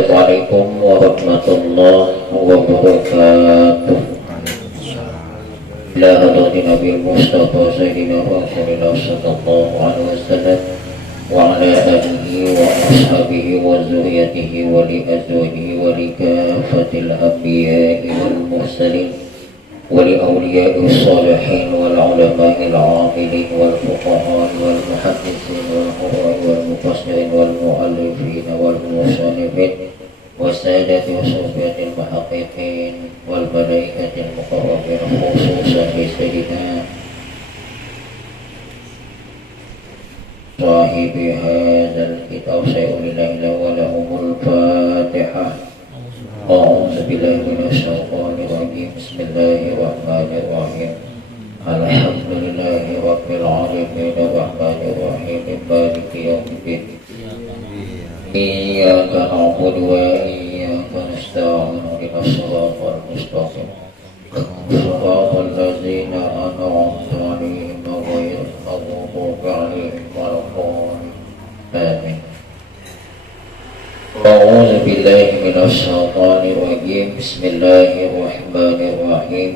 Assalamualaikum warahmatullahi wabarakatuh. Ila hadratin Nabi Mustafa Sayyidina Rasulullah sallallahu alaihi wasallam wa ala alihi wa ashabihi wa zuriyatihi wa li azwajihi wa li kafatil anbiya'i wal mursalin wa li awliya'i salihin wal ulama'il 'amilin wal fuqaha wal muhaddisin wal qurra'i wal mufassirin wal mu'allifin wal musannifin والسادة وصحبة المحققين والملائكة المقربين خصوصا لسيدنا صاحب هذا الكتاب سيقول لا إله ولهم الفاتحة. أعوذ بالله من الشيطان الرجيم. بسم الله الرحمن الرحيم. الحمد لله رب العالمين الرحمن الرحيم مالك يوم الدين. إياك نعبد وإياك نستعين اهدنا الصراط المستقيم صراط الذين أنعمت عليهم غير المغضوب عليهم ولا الضالين آمين. أعوذ بالله من الشيطان الرجيم. بسم الله الرحمن الرحيم.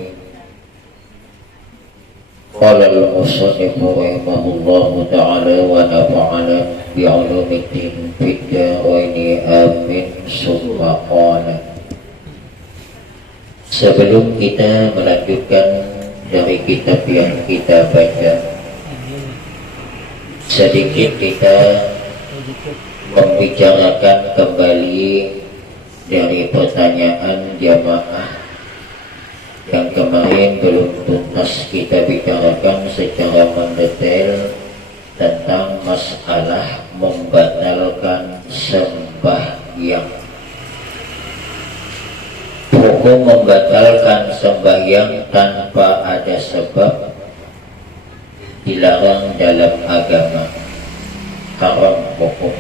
قال المصنف رحمه الله تعالى ونفعنا بعلوم الدين في الدارين آمين. ثم قال. Sebelum kita melanjutkan dari kitab yang kita baca, sedikit kita membicarakan kembali dari pertanyaan jamaah yang kemarin belum tuntas kita bicarakan secara mendetail tentang masalah membatalkan sembahyang. Hukum membatalkan sembahyang tanpa ada sebab dilarang dalam agama, haram hukum.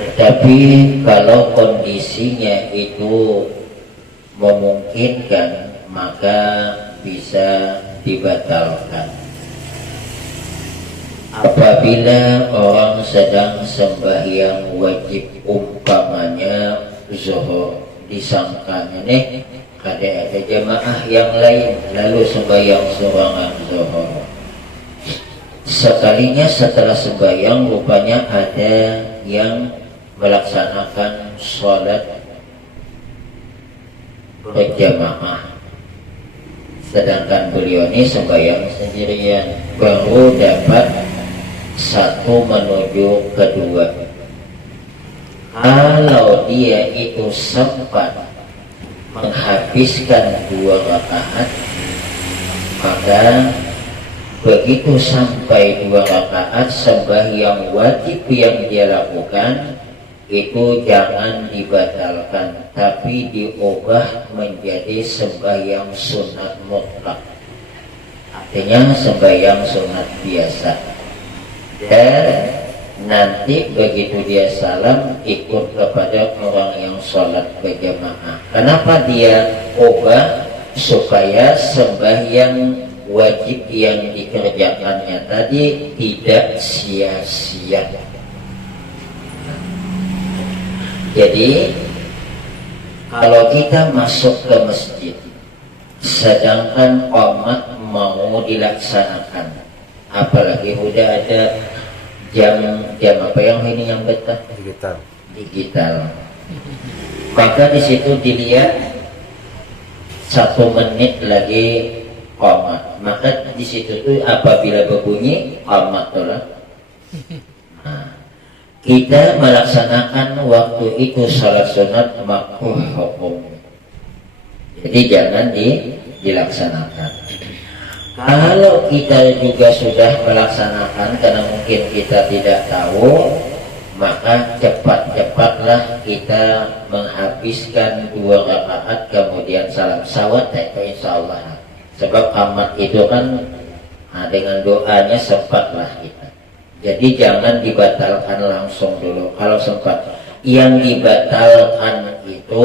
Tetapi kalau kondisinya itu memungkinkan maka bisa dibatalkan. Apabila orang sedang sembahyang wajib, umpamanya zuhur, disangkanya nih ada jamaah yang lain lalu sembahyang seorangan zuhur. Sekalinya setelah sembahyang rupanya ada yang melaksanakan sholat berjamaah, sedangkan beliau ini sembahyang sendirian, baru dapat satu menuju kedua. Kalau dia itu sempat menghabiskan 2 rakaat, maka begitu sampai 2 rakaat sembahyang wajib yang dia lakukan itu jangan dibatalkan, tapi diubah menjadi sembahyang sunat mutlak. Artinya sembahyang sunat biasa. Dan nanti begitu dia salam ikut kepada orang yang sholat berjamaah. Kenapa dia ubah? Supaya sembahyang wajib yang dikerjakannya tadi tidak sia-sia. Jadi kalau kita masuk ke masjid sedangkan qomat mau dilaksanakan, apalagi udah ada jam apa yang ini yang betah digital, maka di situ dilihat 1 menit lagi qomat, maka di situ tuh apabila berbunyi qomat lah. Kita melaksanakan waktu itu salat sunat makruh hukum. Jadi jangan dilaksanakan. Kalau kita juga sudah melaksanakan karena mungkin kita tidak tahu, maka cepat-cepatlah kita menghabiskan 2 rakaat kemudian salam sawat itu insyaallah. Sebab amat itu kan dengan doanya sempatlah kita. Jadi jangan dibatalkan langsung dulu kalau sempat. Yang dibatalkan itu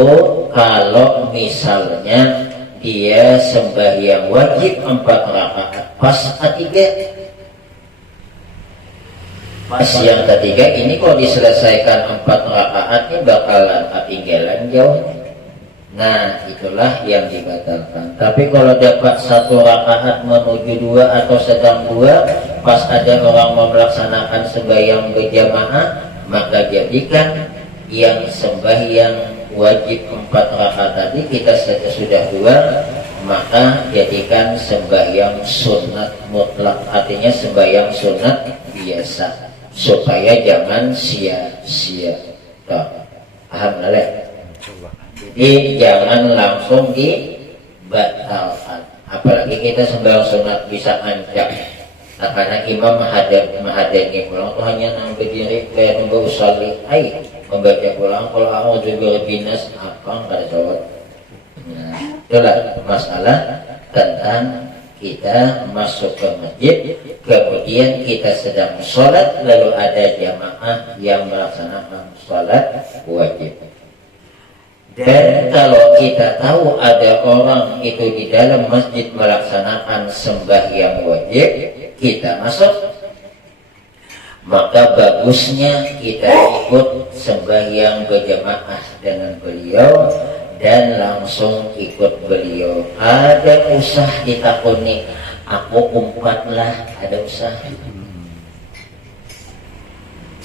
kalau misalnya dia sembahyang wajib 4 rakaat pas ketiga Pas yang ketiga ini kalau diselesaikan 4 rakaat ini bakalan ketinggalan jauh. Nah itulah yang dibatalkan. Tapi kalau dapat 1 rakaat menuju 2 atau sedang 2, pas ada orang mau melaksanakan sembahyang berjamaah, maka jadikan yang sembahyang wajib 4 rakaat tadi kita sudah 2, maka jadikan sembahyang sunat mutlak, artinya sembahyang sunat biasa, supaya jangan sia-sia. Paham naleh? Jadi jangan langsung dibatalkan. Apalagi kita sembahyang sunat bisa ancam. Nah, karena imam menghadiri pulang itu hanya nang berdiri kayak nunggu usalli, membaca pulang kalau a'udzu birabbinas apa enggak ada jawab. Nah, itulah masalah tentang kita masuk ke masjid, kemudian kita sedang sholat, lalu ada jamaah yang melaksanakan sholat wajib. Dan kalau kita tahu ada orang itu di dalam masjid melaksanakan sembahyang wajib, kita masuk, maka bagusnya kita ikut sembahyang berjamaah dengan beliau dan langsung ikut beliau. Ada usah ditakuni, aku umpatlah, ada usah.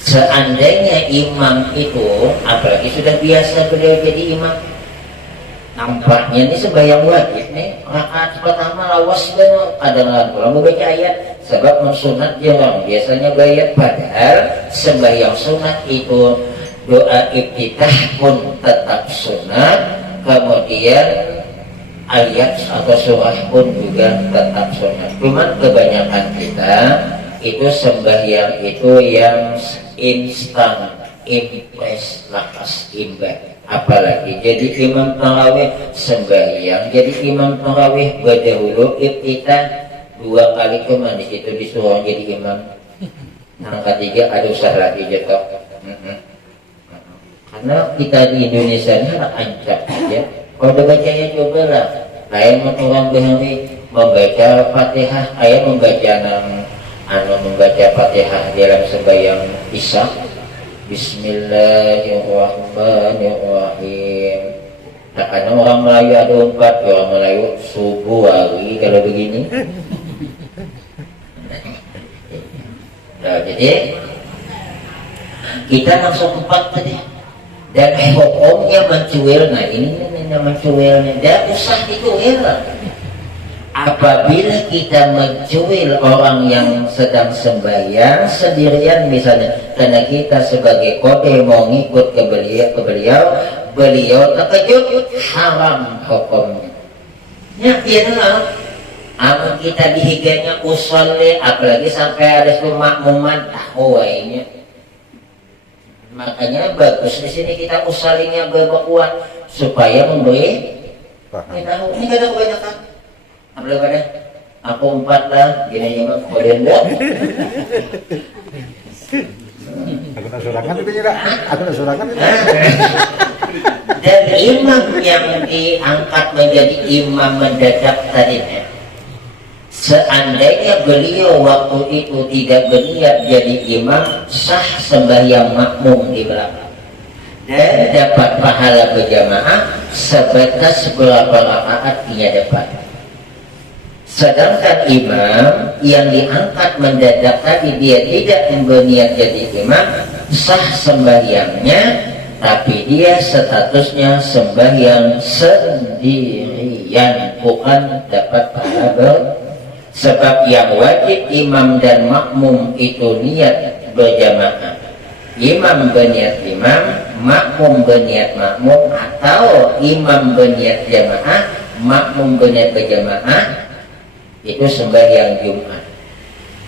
Seandainya imam itu, apalagi sudah biasa beliau jadi imam, nampaknya ini sembahyang wajib nih, rakaat pertama lawas dan kadang-kadang pulang membaca ayat, sebab mensunat jarang, biasanya bayat. Padahal sembahyang sunat itu doa iftitah pun tetap sunat, kemudian ayat atau surah pun juga tetap sunat. Cuman kebanyakan kita itu sembahyang itu yang instan, impres, lakas, imbang. Apalagi jadi imam tarawih sembahyang, jadi imam tarawih berdahulu iftitah 2 kali cuman di situ disuruh jadi imam. Yang ketiga ada usah lagi jatuh. Karena kita di Indonesia ini ancap ya. Kalau udah baca ya cobalah. Lain orang bahari membaca Fatihah, ayat membaca membaca Fatihah dalam sembahyang Isya. Bismillahirrahmanirrahim. Nah, karena orang Melayu ada 4, orang Melayu subuh hari kalau begini. Nah, jadi kita langsung 4 tadi. Dan hukumnya mencuil. Nah ini mencuilnya, tidak usah dituil. Apabila kita mencuil orang yang sedang sembahyang sendirian misalnya, karena kita sebagai kode mau ngikut ke beliau terkejut, haram hukumnya. Ya biarlah, amal kita dihiganya usolli, apalagi sampai ada makmuman tahwainya. Makanya bagus di sini kita usalinya berkuat supaya memberi. Kita ini gak ada kebanyakan. Belum ada. Aku 4 lah, gini aja mah kodenda. Aku nak surakan itu tidak. Aku nak surakan itu. Dan imam yang diangkat menjadi imam mendadak tadinya, seandainya beliau waktu itu tidak berniat jadi imam, sah sembahyang makmum di belakang dan dapat pahala berjamaah sebatas berapa rakaat dia dapat. Sedangkan imam yang diangkat mendadak tadi dia tidak berniat jadi imam, sah sembahyangnya, tapi dia statusnya sembahyang sendirian, bukan dapat pahala. Sebab yang wajib imam dan makmum itu niat berjamaah. Imam berniat imam, makmum berniat makmum, atau imam berniat jamaah, makmum berniat berjamaah. Itu sembahyang Jumat.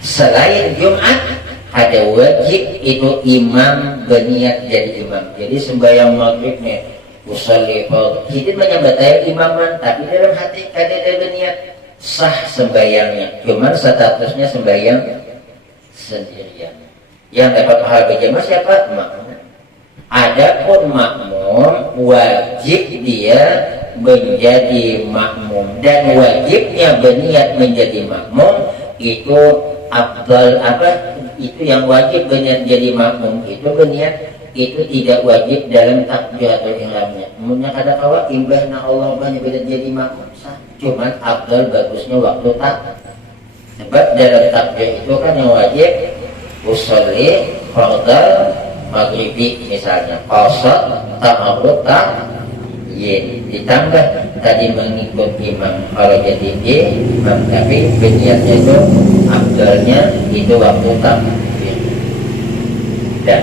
Selain Jumat ada wajib itu imam berniat jadi imam. Jadi sembahyang maghribnya usolli fardhu, jadi menyambataya imaman, tapi dalam hati kada ada berniat, sah sembahyangnya. Cuman statusnya sembahyang sendirian. Yang dapat pahala berjamaah siapa? Makmum. Adapun makmum wajib dia menjadi makmum, dan wajibnya berniat menjadi makmum itu afdal itu yang wajib berniat jadi makmum itu berniat itu tidak wajib dalam takbiratul ihramnya. Umumnya kada kawa imbah na Allah banyak berniat jadi makmum sah. Cuman afdal bagusnya waktu tak. Sebab dalam takbir itu kan yang wajib usolli fardal maghribi misalnya qasad ta'arrud ditambah tadi mengikut imam kalau jadi imam tapi berniatnya itu afdalnya itu waktu takbir. Dan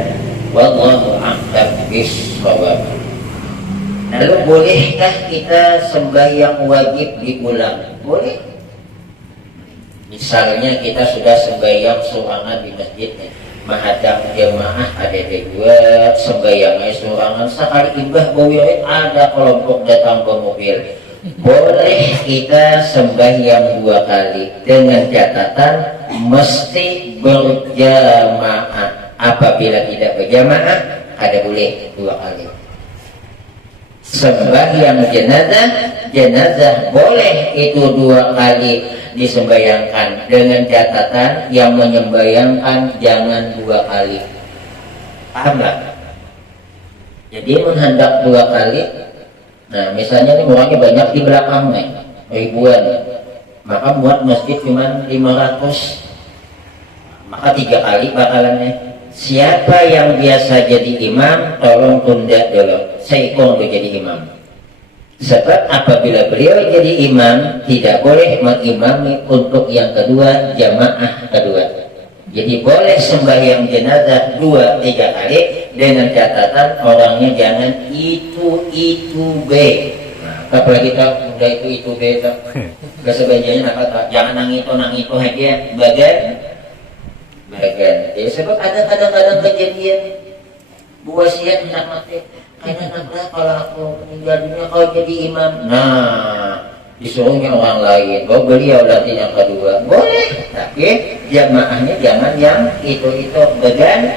wallahu a'lam bishawab. Lalu bolehkah kita sembahyang wajib diulang? Boleh. Misalnya kita sudah sembahyang sorangan di masjid, menghadap jemaah ada dua sembahyangnya sorangan sekali imbah bawirin ada kelompok datang ke mobil. Boleh kita sembahyang 2 kali dengan catatan mesti berjamaah. Apabila tidak berjamaah ada boleh 2 kali. Sembahyang jenazah boleh itu 2 kali disembayangkan dengan catatan yang menyembayangkan jangan 2 kali. Paham gak? Jadi menghendak 2 kali. Nah misalnya ini orangnya banyak di belakang nih, ribuan, maka buat masjid cuma 500, maka 3 kali bakalannya. Siapa yang biasa jadi imam tolong tunda dulu, saya ikut jadi imam. Sebab apabila beliau jadi imam tidak boleh mengimami untuk yang kedua, jamaah kedua. Jadi boleh sembahyang jenazah 2-3 kali dengan catatan orangnya jangan itu B. Nah, apalagi kita udah itu B tak. Gak sebanyak jangan nang itu aja bagian. Ya, sebab ada kadang-kadang kejadian wasiat minta mati. Karena nanti kalau aku meninggal dunia kau jadi imam. Nah, disuruhnya orang lain. Bahwa beliau nanti yang kedua. Boleh, tapi jamaahnya jangan yang itu bagan.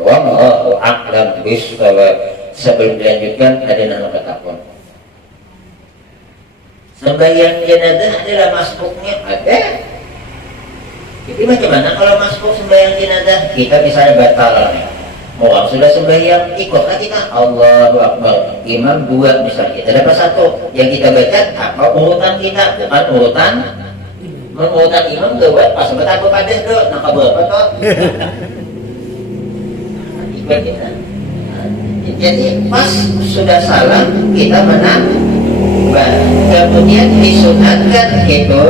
Wallahu a'lam bishawab. Sebelum dilanjutkan ada nama ketapun. Sembahyang jenazah adalah masbuknya ada. Jadi bagaimana kalau masbuk sembahyang jenazah? Kita misalnya batal nih. Orang sudah sembahyang, ikutlah kita Allahu Akbar. Imam 2 misalnya, kita dapat 1. Yang kita baca apa urutan kita, bukan urutan imam gawat pas betapa pada do nak berapa toh. Ikut kita. Jadi pas sudah salam kita menang. Kemudian disunatkan itu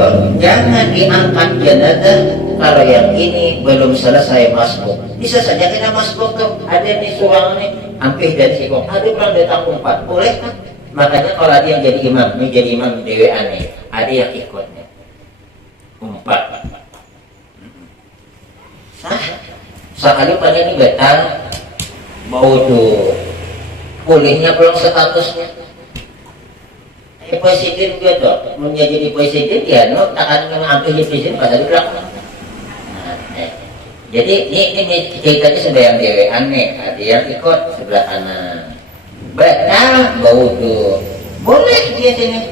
jangan diangkat jenazah kalau yang ini belum selesai masbuk. Bisa saja kita masbuk tuh ada di suang nih hampir dan sikong ada orang datang 4 boleh kan? Makanya kalau ada yang jadi imam dewe aneh ada yang ikutnya 4 sah sekali pada ini batal mau tuh bolehnya belum statusnya. Presiden juga tuh menjadi presiden ya no takkan mengambil presiden pada di belakang. Jadi ini ceritanya sembahyang dewean nih, ada yang ikut sebelah kanan. Batal baudu, boleh dia sini.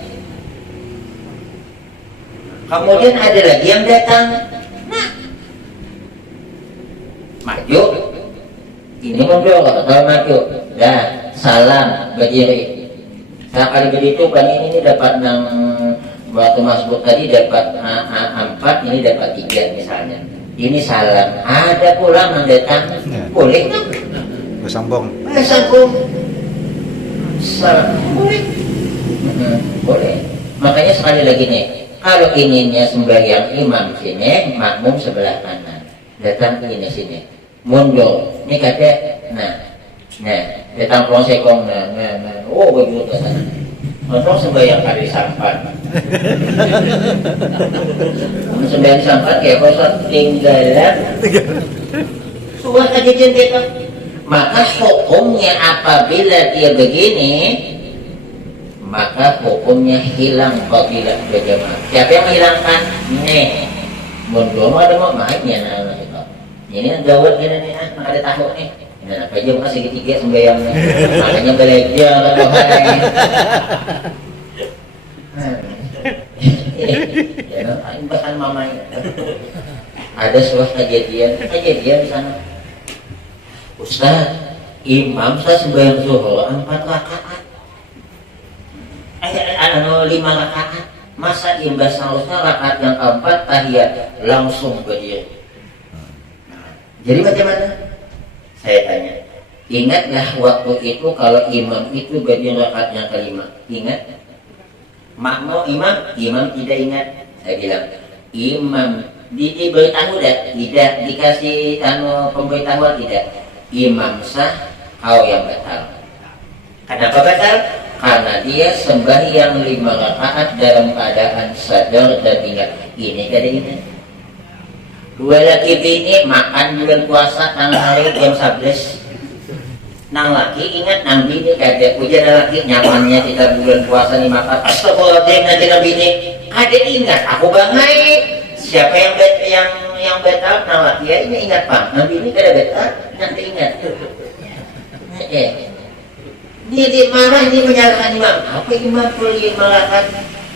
Kemudian ada lagi yang datang, nah maju, ini mundur kalau maju, dah salam berdiri. Nah kali begitu kan ini dapat waktu masbuk tadi dapat 4, ini dapat 3 misalnya. Ini salam, ada pula mendatang, boleh kan? Bersambung. Salam, boleh. Boleh. Makanya sekali lagi nih, kalau ininya sembahyang imam sini, makmum sebelah kanan, datang ke ini sini, mundur. Ini kata, nah, datang pulang sekong, oh begitu ke sana. Untuk sembahyang kali sampan. Sembahyang sampan kayak kosong tinggalan. Suara kejadian kita. Maka hukumnya apabila dia begini, maka hukumnya hilang apabila berjamaah. Siapa yang menghilangkan? Nih, mundur ada mau mainnya nah itu. Ini gawat gini nih, ada tahu nih. Nah, apa aja masih segitiga sembahyangnya. Makanya belajar atau hai. Ya, bahkan mamanya. ada sebuah kejadian di sana. Ustaz, imam saya sembahyang zuhur 4 rakaat. 5 rakaat. Masa imbas seharusnya rakaat yang keempat tahiyat langsung berdiri. Jadi bagaimana? Saya tanya. Ingatlah waktu itu kalau imam itu berdiri rakaat yang kelima. Ingat? Makmum imam tidak ingat. Saya bilang, imam diberitahu tidak dikasih pemberitahuan tidak. Imam sah, kau yang batal. Kenapa batal? Karena dia sembahyang 5 rakaat dalam keadaan sadar dan ingat. Ini kada ingat. 2 laki bini makan bulan puasa tanggal hari jam 11. Nang laki ingat nang bini kada ujian laki nyamannya kita bulan puasa ni makan. Astagfirullahaladzim nanti nang bini kada ingat. Aku bangai. Siapa yang batal nang laki ya ini ingat pak. Nang bini kada batal nanti ingat. Dia marah, dia menyalahkan imam. Apa imam perlu menyalahkan?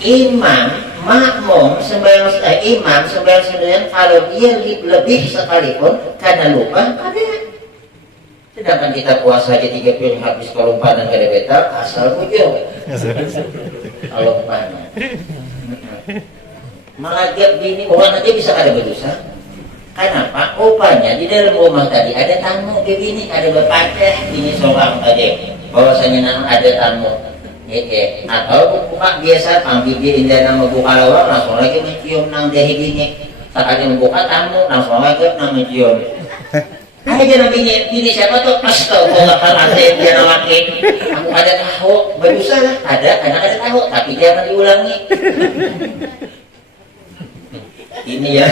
Imam makmum sembahyang kalau dia lebih sekalipun karena lupa ada. Sedangkan kita puasa aja 3 piring habis kalau umpanan kada betal asal bujur. Kalau umpanan. Melagap bini orang aja bisa kada berdosa. Kenapa? Rupanya di dalam rumah tadi ada tamu ke bini, ada berpatah bini seorang tadi. Bahwasanya ada tamu. Atau buka biasa panggil dia indah nama buka lawang langsung lagi mencium nang dahi bini. Saat dia membuka tamu langsung lagi nang mencium. Ada jangan bini siapa tuh? Astagfirullahaladzim dia laki. Aku ada tahu berdosa lah. Ada tahu tapi jangan diulangi. Ini ya.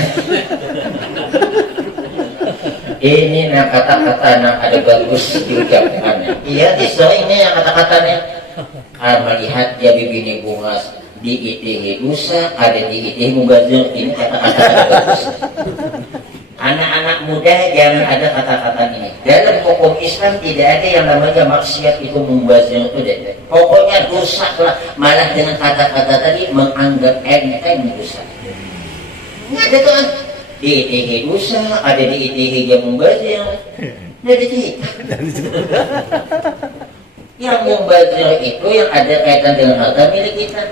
Ini kata-kata yang ada bagus diucapkannya. Iya, ini yang kata-katanya. Melihat jadi bini bungas diitihi dosa, ada diitihi mubazir. Ini kata-kata bagus. Anak-anak muda jangan ada kata-kata ini. Dalam hukum Islam tidak ada yang namanya maksiat itu mubazir itu deh. Pokoknya dosa lah. Malah dengan kata-kata tadi menganggap enteng dosa. Nggak ada tuh. Diitihi dosa, ada diitihi dia membazir. Dari kita. Yang membazir itu yang ada kaitan dengan harta milik kita.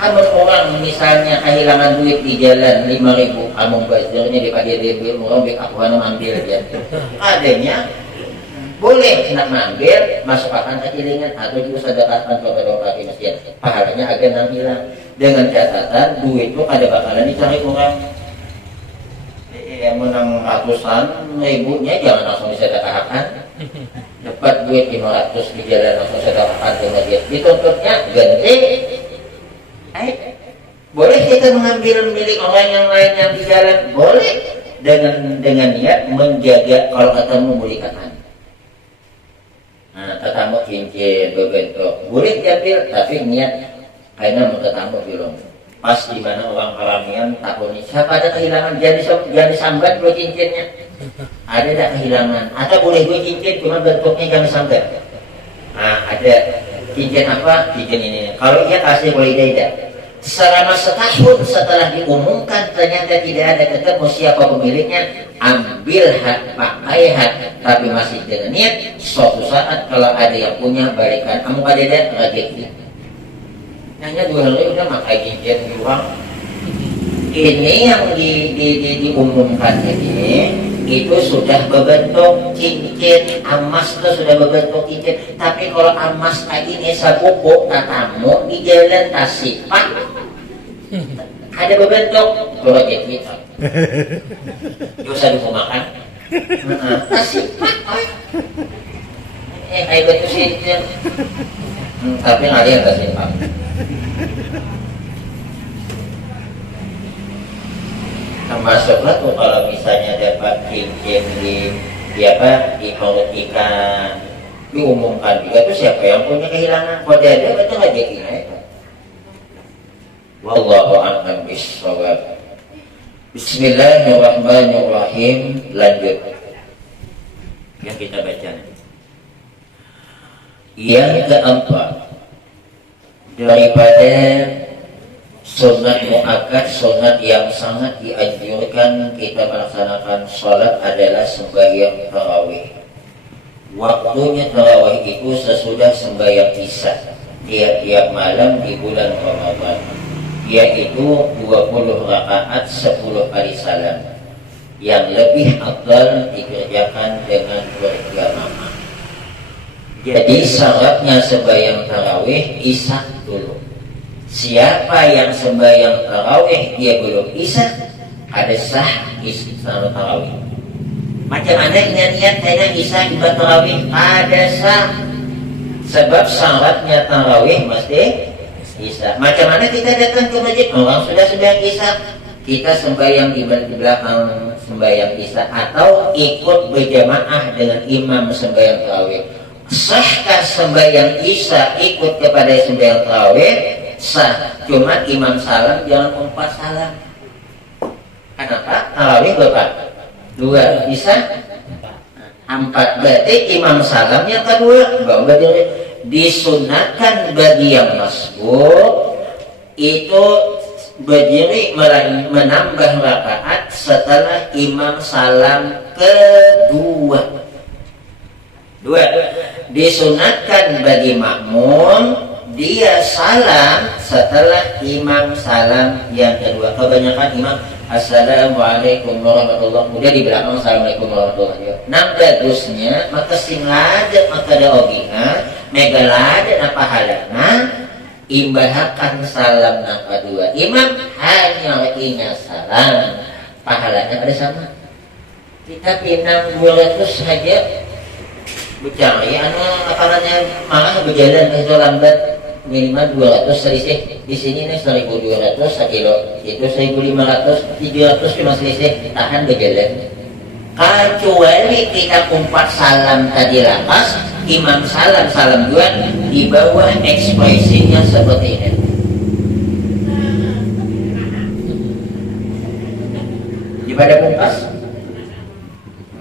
Amun orang misalnya kehilangan duit di jalan 5.000, kamu bazirnya daripada dia beli orang baik aku ambil dia. Adanya boleh nak mengambil, masukkan kekilingan atau juga sedekahkan kepada orang di masjid. Pahalanya agak nang hilang. Dengan catatan duit itu ada bakalan dicari orang. Yang menang ratusan ribunya jangan langsung disedekahkan. Dapat duit 500 di jalan langsung sedekahkan ke masjid. Dituntutnya ganti. Boleh kita mengambil milik orang yang lain yang di jalan, boleh dengan niat menjaga kalau ketemu mulikatan. Nah, tetamu cincin berbentuk boleh diambil tapi niat karena mau tetamu belum. Pas di mana orang keramian takuni siapa ada kehilangan jangan disambat dua cincinnya. Ada tak kehilangan atau boleh gue cincin cuma bentuknya jangan disambat. Nah, ada cincin apa? Cincin ini. Kalau iya kasih boleh tidak. Selama setahun setelah diumumkan ternyata tidak ada ketemu siapa pemiliknya, ambil hak, pakai hak, tapi masih dengan niat suatu saat kalau ada yang punya balikan. Kamu ada rezeki. Hanya 2 hari udah makai cincin di uang. Ini yang diumumkan ini itu sudah berbentuk cincin emas, itu sudah berbentuk cincin. Tapi kalau emas kayak ini sabukuk tatamu di jalan Tasipak ada berbentuk proyek kita. Dosa dimakan. Tasipak, kayak betul cincin. Tapi nggak ada yang Tasipak. Termasuklah tuh kalau misalnya dapat cincin di perut ikan diumumkan juga tuh siapa yang punya kehilangan kode ada betul rezekinya itu. Wallahu a'lam bishawab. Bismillahirrahmanirrahim. Lanjut yang kita baca. Yang keempat daripada Sunat muakkad, sunat yang sangat dianjurkan kita melaksanakan sholat adalah sembahyang tarawih. Waktunya tarawih itu sesudah sembahyang isya tiap-tiap malam di bulan Ramadan, yaitu 20 rakaat 10 kali salam, yang lebih afdal dikerjakan dengan berjamaah. Jadi syaratnya sembahyang tarawih isya dulu. Siapa yang sembahyang tarawih dia belum isya, ada sah isya tarawih. Macam mana niat saya isya ibadah tarawih? Ada sah. Sebab syaratnya tarawih mesti isya. Macam mana kita datang ke masjid? Orang sudah sembahyang isya, kita sembahyang di belakang sembahyang isya, atau ikut berjamaah dengan imam sembahyang tarawih. Sahkah sembahyang isya ikut kepada sembahyang tarawih? Sah, cuma imam salam jangan 4 salam. Kenapa? Tarawih berapa? 2, isya 4. Berarti imam salam yang kedua disunatkan bagi yang masbuk itu berdiri menambah rakaat setelah imam salam kedua. 2. Disunatkan bagi makmum dia salam setelah imam salam yang kedua. Kebanyakan imam assalamualaikum warahmatullahi wabarakatuh, kemudian di belakang assalamualaikum warahmatullahi wabarakatuh. Nah bagusnya maka sing lada maka ada ogina megalada na pahalana imbahakan salam yang kedua. Imam hanya ingat salam, pahalanya ada sama. Kita pinang 200 saja bicara ya, apalanya malah berjalan itu lambat minimal 200 selisih. Di sini nih 1.200 sekilo, itu 1.500, 700 cuma selisih, tahan berjalan. Kecuali kita 4 salam tadi lapas, imam salam 2 di bawah ekspresinya seperti ini. Daripada pungkas,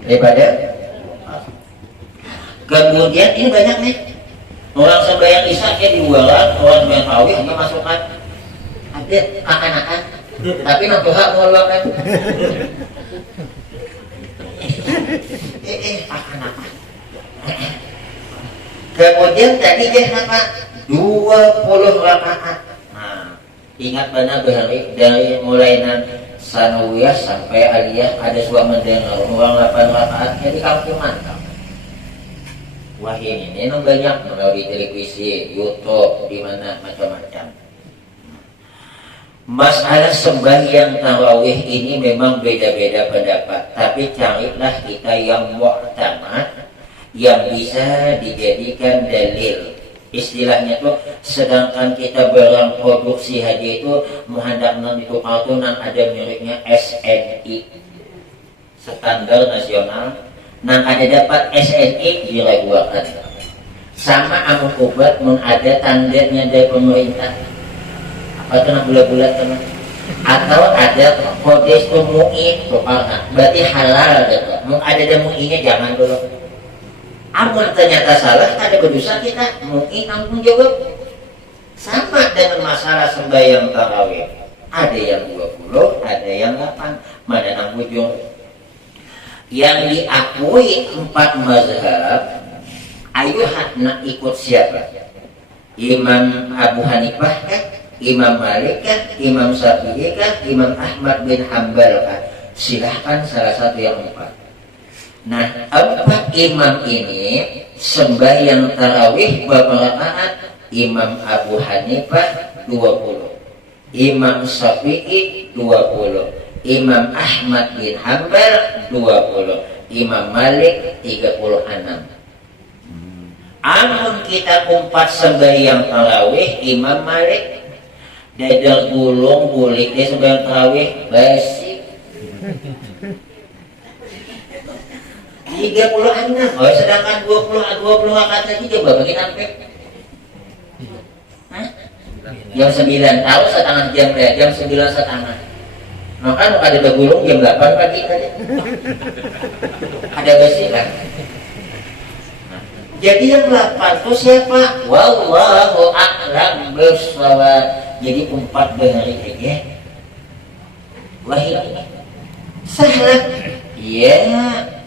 daripada kemudian ini banyak nih orang sembahyang isya di luaran, orang sembahyang tarawih hanya masukkan ada akan-akan, tapi nanti hak mengeluarkan akan-akan. Kemudian tadi dia apa? 20 rakaat. Nah, ingat benar dari mulai sanawiyah sampai aliyah ada suara mendengar orang 8 rakaat. Jadi kamu mantap. Wah ini banyak melalui televisi, YouTube, di mana macam-macam. Masalah sembahyang tarawih ini memang beda-beda pendapat, tapi carilah kita yang mu'tamad, yang bisa dijadikan dalil. Istilahnya tuh, sedangkan kita barang produksi hadiah itu menghendakkan itu kartunan ada miliknya SNI, standar nasional. Nang ada dapat SNI diragukan sama amun obat mun ada tandanya dari pemerintah apa tuh bulat-bulat teman, atau ada kode MUI berarti halal gitu. Mun ada MUI-nya jangan dulu. Amun ternyata salah ada berdosa kita, MUI tanggung jawab. Sama dengan masalah sembahyang tarawih, ada yang 20, ada yang 8, mana nang ujung. Yang diakui 4 mazhab, ayo nak ikut siapa? Imam Abu Hanifah kah? Imam Malik kah? Imam Syafi'i kah? Imam Ahmad bin Hanbal kah? Silahkan salah satu yang 4. Nah 4 imam ini sembahyang tarawih berapa rakaat? Imam Abu Hanifah 20, Imam Syafi'i 20, Imam Ahmad bin Hanbal 20, Imam Malik 36. Amun kita 4 sembahyang tarawih, Imam Malik dadar gulung bulik dia sembahyang tarawih basi 36. Oh, sedangkan 20 rakaat lagi coba bagi sampai jam 9 tahu setengah jam ya, jam 9 setengah. Maka ada bergulung jam 8 pagi tadi. Ada besilan. Jadi yang 8 itu siapa? Wallahu a'lam bishawab. jadi 4 hari aja wahid sah. Ya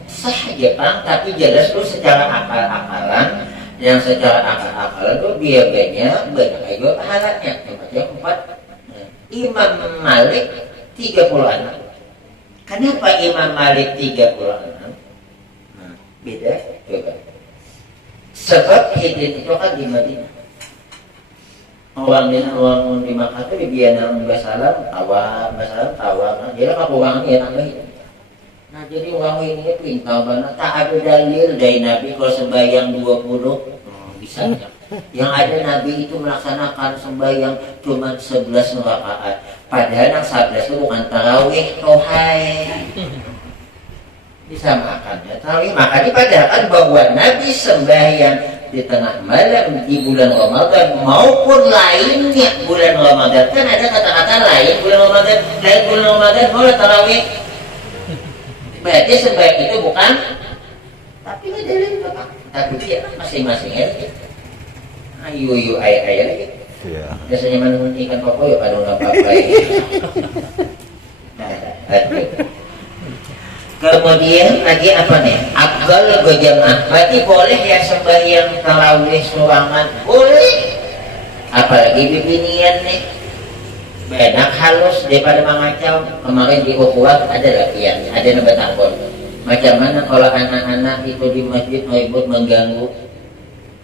sah Jepang, tapi jelas lu secara akal-akalan, yang secara akal-akalan tuh biayanya banyak aja pahalanya. Yang 4, Imam Malik 36. Kenapa Imam Malik 36? Beda coba. Sebab hidin itu kan di Madinah. Orang di Makkah itu dibiana basalam tawam. Jadi apa uangnya nambahin. Nah jadi uang ini pintar banget. Tak ada dalil dari Nabi kalau sembahyang 20 bisa. Yang ada Nabi itu melaksanakan sembahyang cuma 11 rakaat. Padahal yang 11 itu bukan tarawih, tohai. Disamakannya tarawih. Makanya padahal kan bahwa Nabi sembahyang di tengah malam di bulan Ramadan maupun lainnya bulan Ramadan. Kan ada kata-kata lain bulan Ramadan mau tarawih. Berarti sembahyang itu bukan, tapi nggak dalil Bapak. Tapi dia masing-masing aja. Ayo ayah lagi. Iya. Biasanya mana ikan pokok ya pada nggak apa-apa. Kemudian lagi apa nih? Afdal berjamaah. Berarti boleh ya sembahyang tarawih sorangan? Boleh. Apalagi bibinian nih. Benak halus daripada mengacau. Kemarin di Ukhuwah ada latihan, ada nambah takon. Macam mana kalau anak-anak itu di masjid ribut mengganggu?